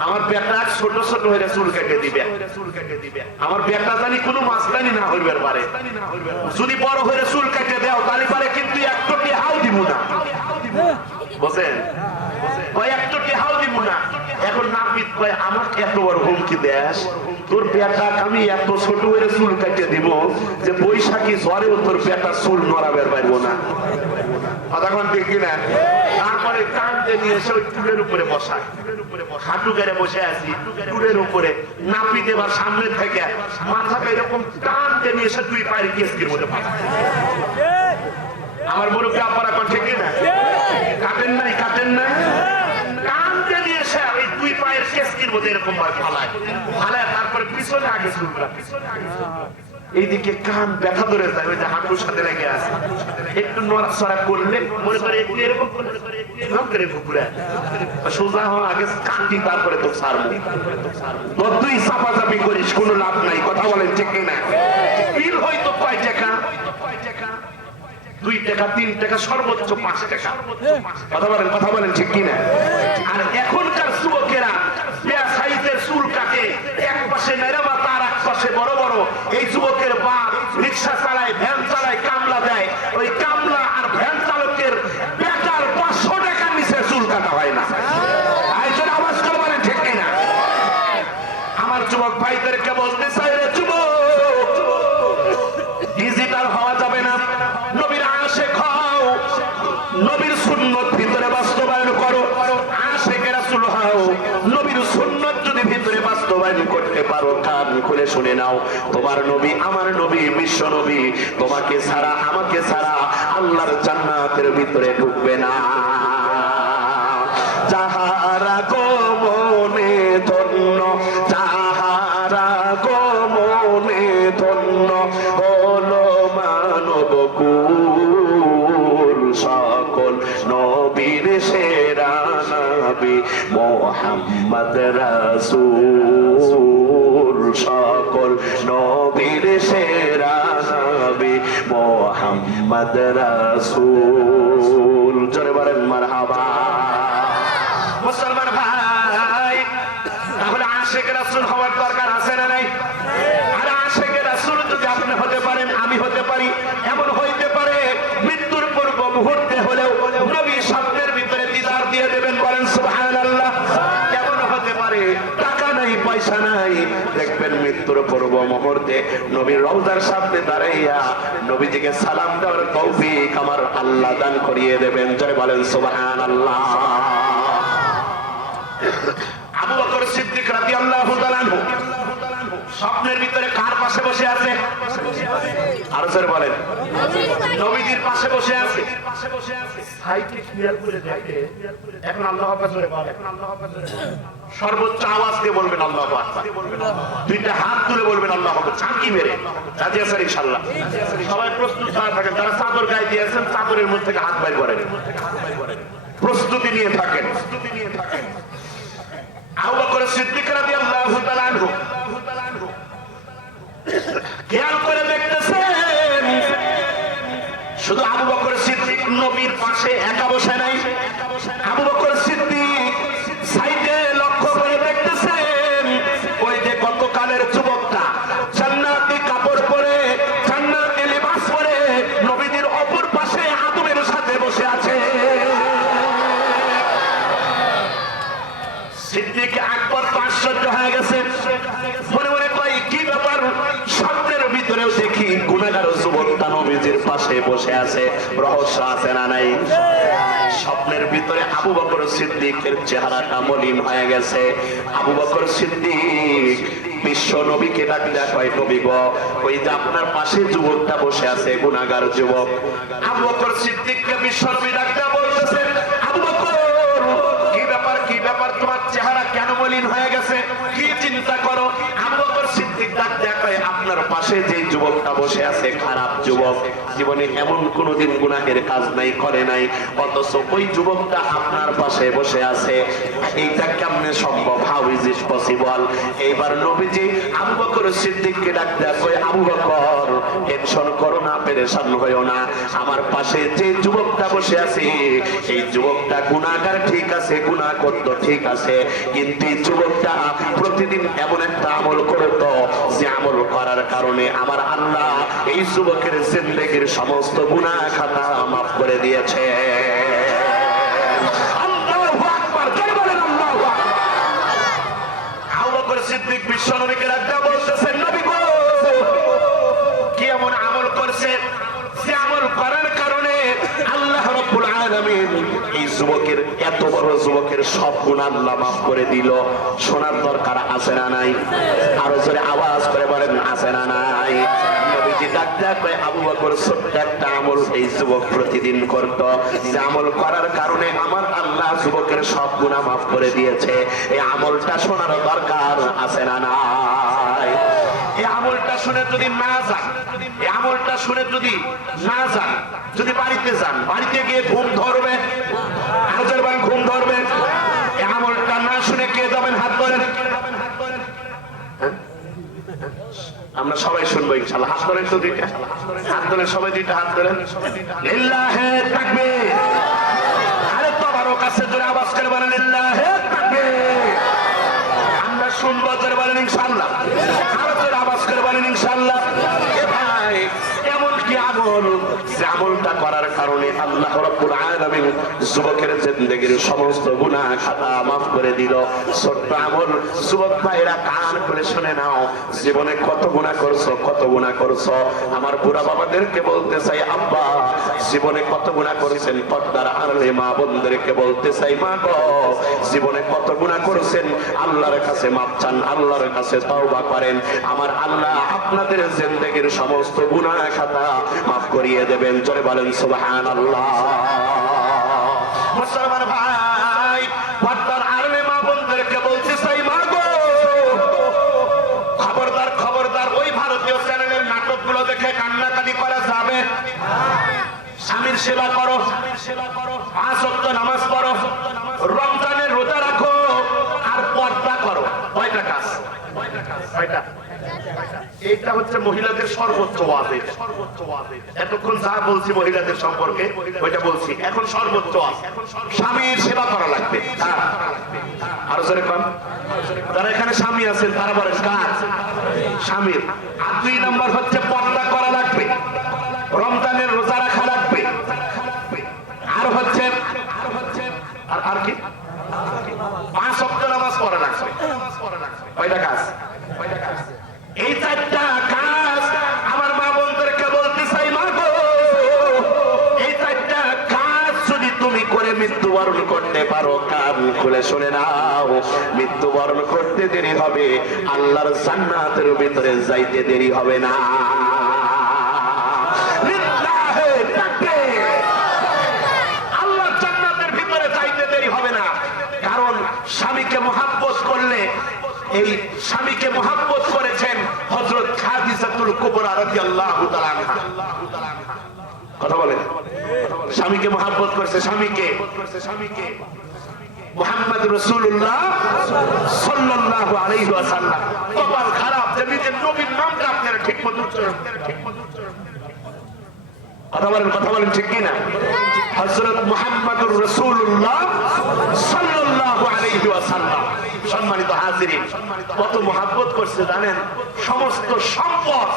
আমার বেটা ছোট ছোট হয়ে চুল কেটে দিবে, আমার বেটা জানি কোনো মাস্তানি না হইবে পারে, যদি বড় হয়ে চুল কেটে দেও তাহলে পারে কিন্তু একটু টেহাও দিব না, বুঝছেন? একটু টেহাও দিব না। এখন নাপিত কয় আমাকে এত বড় হুমকি দেশ, তোর বেটা আমি এত ছোট হয়ে চুল কেটে দিব যে বৈশাখী ঝড়েও তোর বেটা চুল নড়াবের পারবো না। কতক্ষণ ঠিক কিনা? তারপরে কান্দে নিয়ে এসে ওই টুলের উপরে বসায়, হাঁটু গেড়ে বসে আছি টুলের উপরে, নাপিত এবার সামনে থেকে মাথাটা এরকম কান্দে নিয়ে এসে দুই পায়ের কেসকির মধ্যে পাঠায়। আমার বড় আপনারা কোন ঠিক কিনা? কাটেন নাই, কাটেন নাই, কান্দে নিয়ে এসে ওই দুই পায়ের কেসকির মধ্যে এরকম ভাবে ফালায়, ফালায় তারপরে পিছনে আগে চুলরা, এইদিকে কান ব্যথা ধরে যায়, ওই যে হাঁটুর সাথে লেগে আছে, একটু নড়াচড়া করলে মনে করে একটু এরকম করে ঘুরে সোজা হওয়া আগে কান্দি, তারপরে তো ছাড়বো। তুই চাপাচাপি করিস কোনো লাভ নাই, কথা বলেন ঠিক কিনা? বিল হয়তো কয় টাকা, 2 টাকা 3 টাকা সর্বোচ্চ 5 টাকা, কথা বলেন, কথা বলেন ঠিক কিনা? আর এখনকার যুবকেরা সাইজের চুল কাটে, এক পাশে নেড়াবা তার এক পাশে বড় বড়। এই যুবকের বাপ রিক্সা চালায়, ভ্যান চালায়, কামলা দেয়, ওই কামলা আর ভ্যান চালকের বেটার 500 টাকার নিচে চুল কাটা হয় না। আওয়াজ করে বলেন ঠিক কিনা? আমার যুবক ভাইদেরকে বলতে চাই, রে যুবক, ডিজিটাল হওয়া যাবে না, নবীর আশিক হও, নবীর সুন্নত ভিতরে বাস্তবায়ন করো, আশিকে রাসূল হও, নবীর সুন্নত যদি ভিতরে বাস্তবায়ন করতে পারো, কান খুলে শুনে নাও, তোমার নবী আমার নবী বিশ্ব নবী তোমাকে ছাড়া আমাকে ছাড়া আল্লাহর জান্নাতের ভিতরে ঢুকবে না। যাহারা গোমনে ধন্য, যাহারা গোমনে ধন্য হলো মানব কুল, সকল নবীর সেরা নবী মুহাম্মদ রাসূল, সকল নবীর সেরা নবী মুহাম্মদ রাসূল। জোরে বলেন মারহাবা। মুসলমান ভাই, তাহলে আশিক রাসূল হওয়ার দরকার আছে না নাই? আর আশিক রাসূল যদি আপনি হতে পারেন, আমি হতে পারি, এমন হইতে পারে মৃত্যুর পূর্ব মুহূর্তে হলেও নবী স্বপ্নের ভিতরে দিদার দিয়ে দেবেন, বলেন সুবহানাল্লাহ। কেমন হতে পারে? টাকা নাই, পয়সা নাই, দেখবেন মৃত্যুর পূর্ব মুহূর্তে নবীর রওজার সামনে দাঁড়াইয়া নবীজিকে সালাম দেওয়ার তৌফিক আমার আল্লাহ দান করিয়ে দেবেন। জয় বলেন সুবহানাল্লাহ। আবু বকর সিদ্দিক রাদিয়াল্লাহু তাআলা আনহু স্বপ্নের ভিতরে কার পাশে বসে আছে? আরো জোরে বলেন। নবীজির পাশে বসে আছে। সাইডে ক্লিয়ার করে দেখে এখন আল্লাহু আকবার জোরে বলেন, এখন আল্লাহু আকবার জোরে বলেন, সর্বোচ্চ আওয়াজ দিয়ে বলবেন আল্লাহু আকবার, দুইটা হাত তুলে বলবেন আল্লাহু আকবার, চাকি মেরে। রাজি আছেন ইনশাআল্লাহ? সবাই প্রস্তুত হয়ে থাকেন, যারা চাদর গায়ে দিয়েছেন চাদরের মধ্যে থেকে হাত বাইর করেন, প্রস্তুতি নিয়ে থাকেন, প্রস্তুতি নিয়ে থাকেন। আবু বকর সিদ্দিক রাদিয়াল্লাহু তাআলা আনহু খেয়াল করে দেখতেছেন, শুধু আবু বকর সিদ্দিক নবীর পাশে একা বসে নাই, আবু বকর সিদ্দিক সাইডে লক্ষ্য করে দেখতেছেন, ওই যে গতকালের যুবকটা জান্নাতি কাপড় পরে, জান্নাতি লিবাস পরে নবীদের অপর পাশে আদমের সাথে বসে আছে। সিদ্দিক আকবর তো আশ্চর্য হয়ে গেছে, মনে মনে কয় কি ব্যাপার, স্বপ্নের ভিতরেও দেখি গুনাহগার যুবকটা নবীজির পাশে বসে আছে, রহস্য আছে না নাই? স্বপ্নের ভিতরে আবু বকর সিদ্দিকের চেহারাটা মলিন হয়ে গেছে। আবু বকর সিদ্দিক বিশ্ব নবীকে ডাক দেয়া কয়, নবী গো, ওই যে আপনার পাশে যুবকটা বসে আছে গুনাহগার যুবক। আবু বকর সিদ্দিককে বিশ্ব নবী ডাক দেয়া বলতেছেন, আবু বকর কি ব্যাপার, কি ব্যাপার, তোমার চেহারা কেন মলিন হয়ে গেছে, কি চিন্তা করো? আবু বকর সিদ্দিক ডাক দেয়া কয়, আপনার পাশে যে যুবকটা বসে আছে খারাপ যুবক, জীবনে এমন কোনোদিন গুনাহের কাজ নাই, করে নাই, অথচ ওই যুবকটা আপনার পাশে বসে আছে। এইটা কেমনে সম্ভব? How is it possible? এইবার নবীজি আবু বকর সিদ্দিককে ডাক দেয়া কয়, আবু বকর টেনশন করো না, পেরেশান হইও না, আমার পাশে যে যুবকটা বসে আছে এই যুবকটা গুনাহগার ঠিক আছে, গুনাহ করতো ঠিক আছে, কিন্তু এই যুবকটা প্রতিদিন এমন একটা আমল করতো যে আমল করার কারণে আমার আল্লাহ এই যুবকের জিন্দেগীর সমস্ত গুনাহ খাতা মাফ করে দিয়েছে। আল্লাহু আকবার, জোরে বলেন আল্লাহু আকবার। আবু বকর সিদ্দিক বিশ্বনবীকে ডাকতে বলতেছেন, নবী গো, কি এমন আমল করছে যে আমল করার কারণে আল্লাহ রাব্বুল আলামিন এই যুবকের, এত বড় যুবকের সব গুনাহ আল্লাহ মাফ করে দিল? শোনার দরকার আছে না নাই? আরো জোরে আওয়াজ করে বলেন, আছে না নাই? নবীজি ডাকতে কয়, আবু বকর ছোট্ট একটা আমল এই যুবক প্রতিদিন করত, যে আমল করার কারণে আমার আল্লাহ যুবকের সব গুনাহ মাফ করে দিয়েছে। এই আমলটা শোনার দরকার আছে না নাই? এই আমলটা শুনে যদি না যান, এই আমলটা শুনে যদি না যান, যদি বাড়িতে যান, বাড়িতে গিয়ে ঘুম ধরবে, হাজার বার ঘুম ধরবে। এই আমলটা না শুনে কে যাবেন? হাত ধরেন। আমরা সবাই শুনবো ইনশাআল্লাহ। হাত ধরেন তো দুইটা, হাত ধরেন সবাই, দুইটা হাত ধরেন। লিল্লাহে তাকবীর। আরে তোমারও কাছে জোরে আওয়াজ করে বলেন, লিল্লাহে তাকবীর। আমরা শুনবো, জোরে বলেন ইনশাআল্লাহ। আরো জোরে আওয়াজ করে বলেন ইনশাআল্লাহ। এ ভাই, এমন কি আমল যে আমলটা করার কারণে আল্লাহ রাব্বুল আলামিন যুবকের জিন্দেগীর সমস্ত গুনাহ খাতা মাফ করে দিল? ছোট্ট আমল। যুবক ভাইরা কান খুলে শুনে নাও, জীবনে কত গুনাহ করছো, কত গুনাহ করছো। আমার বুড়া বাবাদেরকে বলতে চাই, আব্বা জীবনে কত গুনাহ করেছেন? পর্দার আড়ালে মা বোনদেরকে বলতে চাই, মা গো জীবনে কত গুনাহ করেছেন? আল্লাহর কাছে মাপ চান, আল্লাহর কাছে তওবা করেন। আমার আল্লাহ আপনাদের জিন্দেগীর সমস্ত গুনাহ খাতা মাফ করিয়ে দেবেন। জোরে বলেন সুবহানাল্লাহ। মুসলমান ভাই, পর্দার আড়ালে মা বোনদেরকে বলতে চাই, মা গো খবরদার, খবরদার, ওই ভারতীয় চ্যানেলের নাটকগুলো দেখে কান্নাকাটি করা যাবে। স্বামীর সেবা করো, 5 ওয়াক্ত নামাজ পড়ো, রমজানের রোজা রাখো, আর পর্দা করো। কয়টা কাজ? কয়টা? এইটা হচ্ছে মহিলাদের সর্বোচ্চ ওয়াজিব। এতক্ষণ যা বলছি মহিলাদের সম্পর্কে ওইটা বলছি, এখন সর্বোচ্চ স্বামীর সেবা করা লাগবে। আরো জোরে কোন, যারা এখানে স্বামী আছেন তারা বলেন কাজ স্বামীর। আর 2 নম্বর হচ্ছে পর্দা করা লাগবে, রমজানের রোজা রাখা লাগবে, আর হচ্ছে আর কি 5 ওয়াক্ত নামাজ পড়া লাগবে। কয়টা কাজ? এই 4টা কাজ আমার মা বোনদেরকে বলতে চাই, মা গো এই 4টা কাজ যদি তুমি করে মৃত্যুবরণ করতে পারো, কান খুলে শুনে নাও, মৃত্যুবরণ করতে দেরি হবে, আল্লাহর জান্নাতের ভিতরে যাইতে দেরি হবে না। আল্লাহর জান্নাতের ভিতরে যাইতে দেরি হবে না। কারণ স্বামীকে মহাব্বত করলে, এই স্বামীকে মহাব্বত করেছেন হযরত খাদিজাতুল কুবরা রাদিয়াল্লাহু তাআলা আনহা। কথা বলেন, স্বামীকে মহাব্বত করছে, স্বামীকে মুহাম্মদ রাসূলুল্লাহ সাল্লাল্লাহু আলাইহি ওয়াসাল্লাম। কপাল খারাপ যে নিজের নবীর নামটা আপনারা ঠিকমতো উচ্চারণ কথা বলেন ঠিক কিনা? হযরত মুহাম্মদুর রাসূলুল্লাহ সাল্লাল্লাহু আলাইহি ওয়াসাল্লাম। সম্মানিত হাজিরিন, কত মহব্বত করছে জানেন? সমস্ত সম্পদ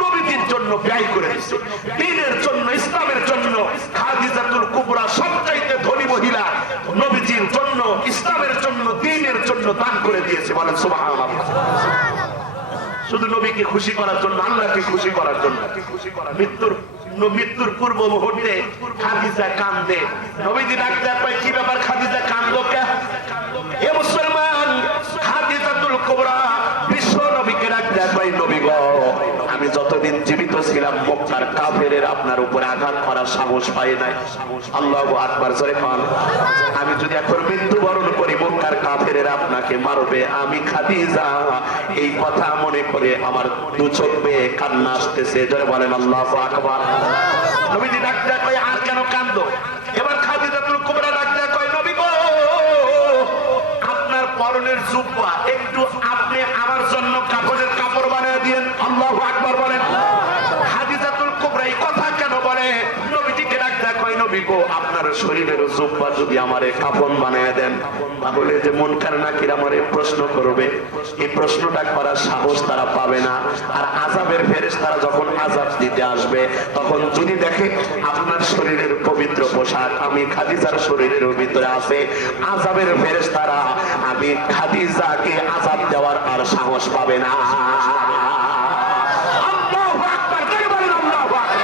নবীর জন্য ব্যয় করে দিয়েছে, দ্বীনের জন্য, ইসলামের জন্য। খাদিজাতুল কুবরা সবচাইতে ধনী মহিলা, নবীজির জন্য, ইসলামের জন্য, দ্বীনের জন্য দান করে দিয়েছে। বলেন সুবহানাল্লাহ। শুধু নবীকে খুশি করার জন্য, আল্লাহকে খুশি করার জন্য। মৃত্যুর পূর্ব মুহূর্তে খাদিজা কান্দে, নবীজি ডাকতে পায়, কি ব্যাপার খাদিজা কান্দো কে? এ মুসলমান, খাদিজাতুল কুবরা বিশ্ব নবীকে ডাকতে পায়, নবী গো আমি আমি যতদিন জীবিত ছিলাম মক্কার কাফেরের আপনার উপরে আঘাত করার সাহস পাই নাই। আল্লাহু আকবার জোরে কোন। আমি যদি এখন মৃত্যুবরণ করি মক্কার কাফেরের আপনাকে মারবে, আমি খাদিজা এই কথা মনে করে আমার দু চোখ বেয়ে কান্না আসতেছে। জোরে বলেন আল্লাহু আকবার। নবীজি ডাক দেয়া কয় আর কেন কান্দো? এবার খাদিজাতুল কুবরা ডাক দেয়া কয় নবী গো, আপনার পরনের জুব্বা একটু আপনি আমার জন্য কাপড়ের কাপড় বানিয়ে দিয়েন। আল্লাহু আকবার বলেন। খাদিজাতুল কুবরা এই কথা কেন বলে? নবীজিকে ডাক দেয়া কয় নবী গো, আপনার শরীরের জুব্বা যদি আমারে কাফন বানিয়ে দেন তাহলে যে মুনকার নাকির আমারে প্রশ্ন করবে, এই প্রশ্নটা করার সাহস তারা পাবে না। আর আযাবের ফেরেশতারা যখন আযাব দিতে আসবে তখন যদি দেখে আপনার শরীরের পবিত্র পোশাক আমি খাদিজার শরীরের ভিতরে আছে, আযাবের ফেরেশতারা আমি খাদিজাকে আযাব দেওয়ার আর সাহস পাবে না। আল্লাহু আকবার জোরে বলেন আল্লাহু আকবার।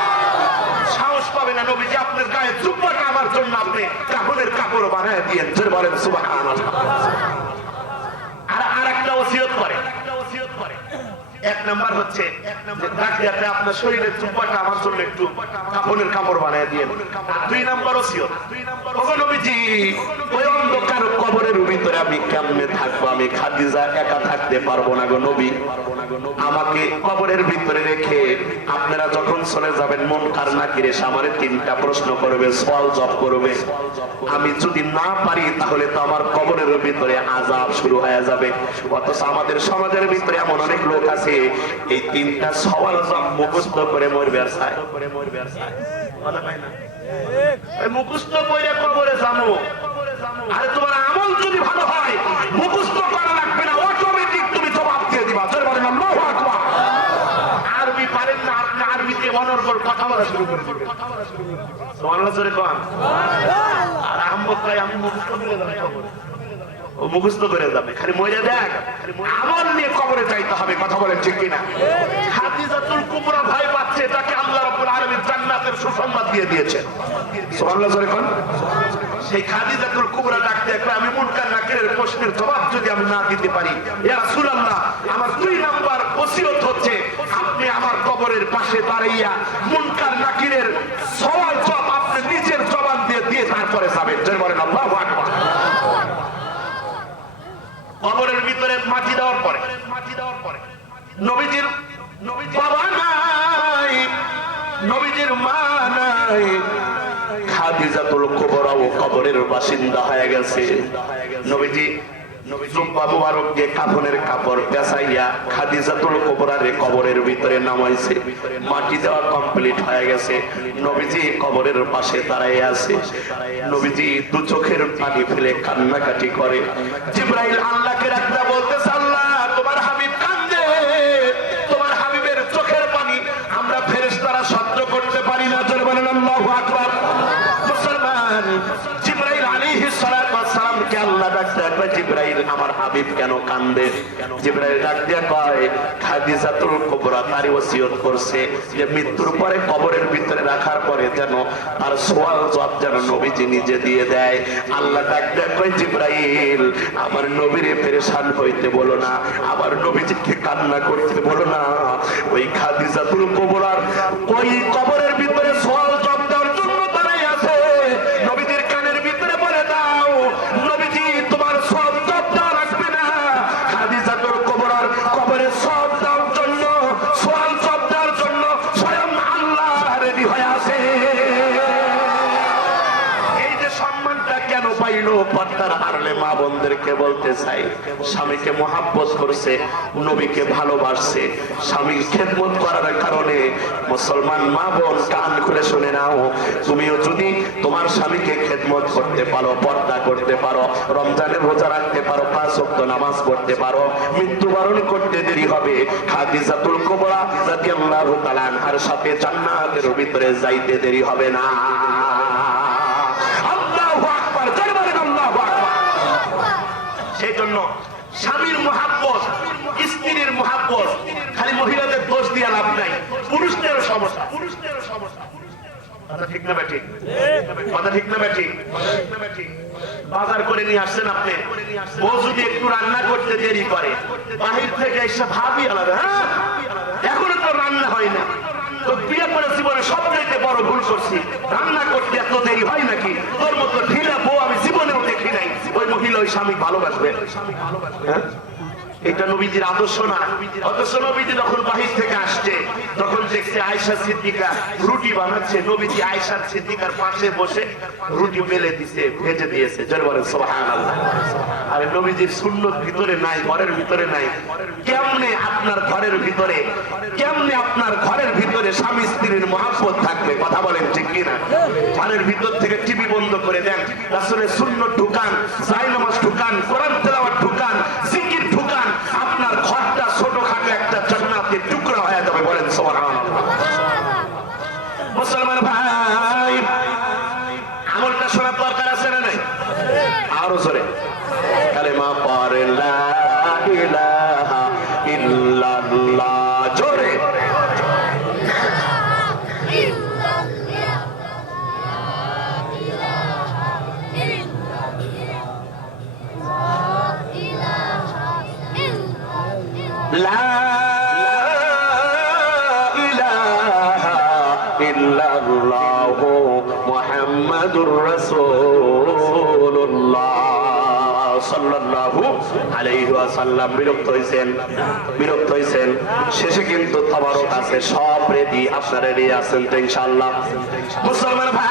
সাহস পাবে না। নবীজি আপনার গায়ে জুব্বাটা আমার জন্য আপনি কাপড়ের কাপড় বানিয়ে দিয়েন। জোরে বলেন সুবহানাল্লাহ। আর আরেকটা ওসিয়ত করে। এক নাম্বার হচ্ছে ডাক্তার আপনার শরীরের জুব্বাটা আমার জন্য একটু কাপড়ের কাপড় বানিয়ে দিয়েন। আর দুই নাম্বার ওসিয়ত, ওগো নবীজি ওই অন্ধকার কবরের ভিতরে আমি কেমনে থাকবো? আমি খাদিজা একা থাকতে পারবো না গো নবী, আমাকে কবরের ভিতরে রেখে আপনারা যখন চলে যাবেন মুনকার নাকির এসে আমারে তিনটা প্রশ্ন করবে, সওয়াল জবাব করবে। আমি যদি না পারি তাহলে তো আমার কবরের ভিতরে আযাব শুরু হয়ে যাবে। অথচ আমাদের সমাজের ভিতরে এমন অনেক লোক আছে এই তিনটা সওয়াল জবাব মুখস্থ করে মরবে আর চায়। মুখস্থ করে কবরে যাবো। আরে তোমার আমল যদি ভালো হয় মুখস্থ করা লাগবে না, অটোমেটিক তুমি জবাব দিয়ে দিবা। জোরে বলেন আল্লাহু আকবার। আরবি পারেন না আপনি আরবিতে অনর্গল কথা বলা শুরু করে দিবেন। সুবহানাল্লাহ জোরে কোন। আর আহমদটাই আমি মুখস্থ করে যাব কবরে, ও মুখস্থ করে যাবে। খালি মরে দেখ আমল নিয়ে কবরে যাইতে হবে। কথা বলেন ঠিক কিনা? খাদিজাতুল কুবরা ভয় পাচ্ছে, তাকে আল্লাহ রাব্বুল আলামিন জান্নাতের সুসংবাদ দিয়ে দিয়েছেন। সুবহানাল্লাহ জোরে কোন। সেই খাদিজাতুল কুবরা ডাকতে কয় আমি মুনকার নাকিরের প্রশ্নের জবাব যদি আমি না দিতে পারি, ইয়া রাসূলুল্লাহ আমার দুই নাম্বার ওসিয়ত হচ্ছে আপনি আমার কবরের পাশে দাঁড়াইয়া মুনকার নাকিরের সওয়াল জবাব আপনি নিজের জবাব দিয়ে তারপরে যাবেন। জোরে বলেন আল্লাহু আকবার। কবরের ভিতরে মাটি দেওয়ার পরে নবীজির বাবা নাই, নবীজির মা নাই, খাদিজাতুল কুবরা ও কবরের বাসিন্দা হয়ে গেছে। নবীজি জুব্বা মুবারক দিয়ে কাফনের কাপড় পেঁচাইয়া খাদিজাতুল কুবরার কবরের ভিতরে নামাইছে। মাটি দেওয়া কমপ্লিট হয়ে গেছে। নবীজি কবরের পাশে দাঁড়ায় আছে। নবীজি দু চোখের পানি ফেলে কান্নাকাটি করে। জিবরাইল আল্লাহকে রাখতে বলতেছে আল্লাহ তোমার হাবিব কান্দে, তোমার হাবিবের চোখের পানি আমরা ফেরেশতারা সহ্য করতে পারি না। জোরে বলেন আল্লাহু আকবার। মুসলমান জিবরাইল আলাইহিস সালাতু ওয়াস সালাম কে আল্লাহ ডাকতে কয় জিবরাইল আমার হাবিব কেন কান্দে? জিবরাইল ডাক দিয়া কয় খাদিজাতুল কুবরা তার ওসিয়ত করছে যে মৃত্যুর পরে কবরের ভিতরে রাখার পরে যেন তার সওয়াল জবাব যেন নবীজি নিজে দিয়ে দেয়। আল্লাহ ডাক দিয়া কয় জিবরাইল আমার নবীরে পেরেশান হইতে বলো না, আমার নবীজিকে কান্না করতে বলো না। ওই খাদিজাতুল কুবরার ওই কবরের ভিতরে সওয়াল জবাব দেওয়ার জন্য দাঁড়াই আছে। নবীজির কানের ভিতরে বলে দাও নবীজি তোমার সব জবাব দেওয়া লাগবে না, খাদিজাতুল কুবরার কবরে সব দেওয়ার জন্য সওয়াল জবাব দেওয়ার জন্য স্বয়ং আল্লাহ রেডি হয়ে আছে। এই যে সম্মানটা কেন পাইলো পর্দার আড়ালে মা বোনদেরকে বলতে চাই, স্বামীকে মহাব্বত করছে, নবীকে ভালোবাসছে, স্বামীর খেদমত করার কারণে মুসলমান মা বোন কান খুলে শুনে নাও, তুমিও যদি তোমার স্বামীকে খেদমত করতে পারো, পর্দা করতে পারো, রমজানের রোজা রাখতে পারো, 5 ওয়াক্ত নামাজ পড়তে পারো, মৃত্যুবরণ করতে দেরি হবে খাদিজাতুল কুবরা রাদিয়াল্লাহু তাআলা আনহার সাথে জান্নাতের ভিতরে যাইতে দেরি হবে না। আল্লাহু আকবার। জোরে বলেন আল্লাহু আকবার। সেই জন্য স্বামীর মহাব্বত, স্ত্রীর মহাব্বত খালি মহিলাদের দোষ দিয়ে লাভ নাই, পুরুষদেরও সমস্যা। কথা ঠিক না ব্যাঠিক? কথা ঠিক না ব্যাঠিক? বাজার করে নিয়ে আসছেন আপনি, বউ যদি একটু রান্না করতে দেরি করে বাহির থেকে এসে ভাবি আলাদা, হ্যাঁ এখনো তো রান্না হয় না। তো বিয়ে করে জীবনে সবচাইতে বড় ভুল করছি, রান্না করতে এত দেরি হয় নাকি? তোর মতো ঢিলা বউ আমি জীবনেও দেখি নাই। ওই মহিলা ওই স্বামী ভালোবাসবে? হ্যাঁ, এটা নবীজির আদর্শ না। অথচ নবীজি যখন বাহির থেকে আসছে তখন দেখছে আয়েশা সিদ্দিকা রুটি বানাচ্ছে। নবীজি আয়েশা সিদ্দিকার পাশে বসে রুটি বেলে দিছে, ভেজে দিয়েছে। জোরে বলেন সুবহানাল্লাহ। আরে নবীজির সুন্নত ভিতরে নাই, ঘরের ভিতরে নাই। কেমনে আপনার ঘরের ভিতরে, কেমনে আপনার ঘরের ভিতরে স্বামী স্ত্রীর মহব্বত থাকবে? কথা বলেন ঠিক কিনা? ঘরের ভিতর থেকে টিভি বন্ধ করে দেন, রাসূলের সুন্নত ঢুকান, জায়নামাজ ঢুকান, কোরআন তেলাওয়াত ঢুকান, জিকির ঢুকান, আপনার ঘরটা ছোটখাটো একটা জান্নাতের টুকরা হয়ে যাবে। বলেন সুবহানাল্লাহ। মুসলমান ভাই, আমলটা শোনার দরকার আছে না নাই? আরো জোরে কালেমা পড়ে লা ইলাহা ইল্লাল্লাহ, জোরে। লা ইলাহা ইল্লাল্লাহু মুহাম্মাদুর রাসূলুল্লাহ সাল্লাল্লাহু আলাইহি ওয়াসাল্লাম। বিরক্ত হইছেন। শেষে কিন্তু তাবারক আছে, সব রেডি, আপনারা রেডি আছেন তো ইনশাআল্লাহ? মুসলমান ভাই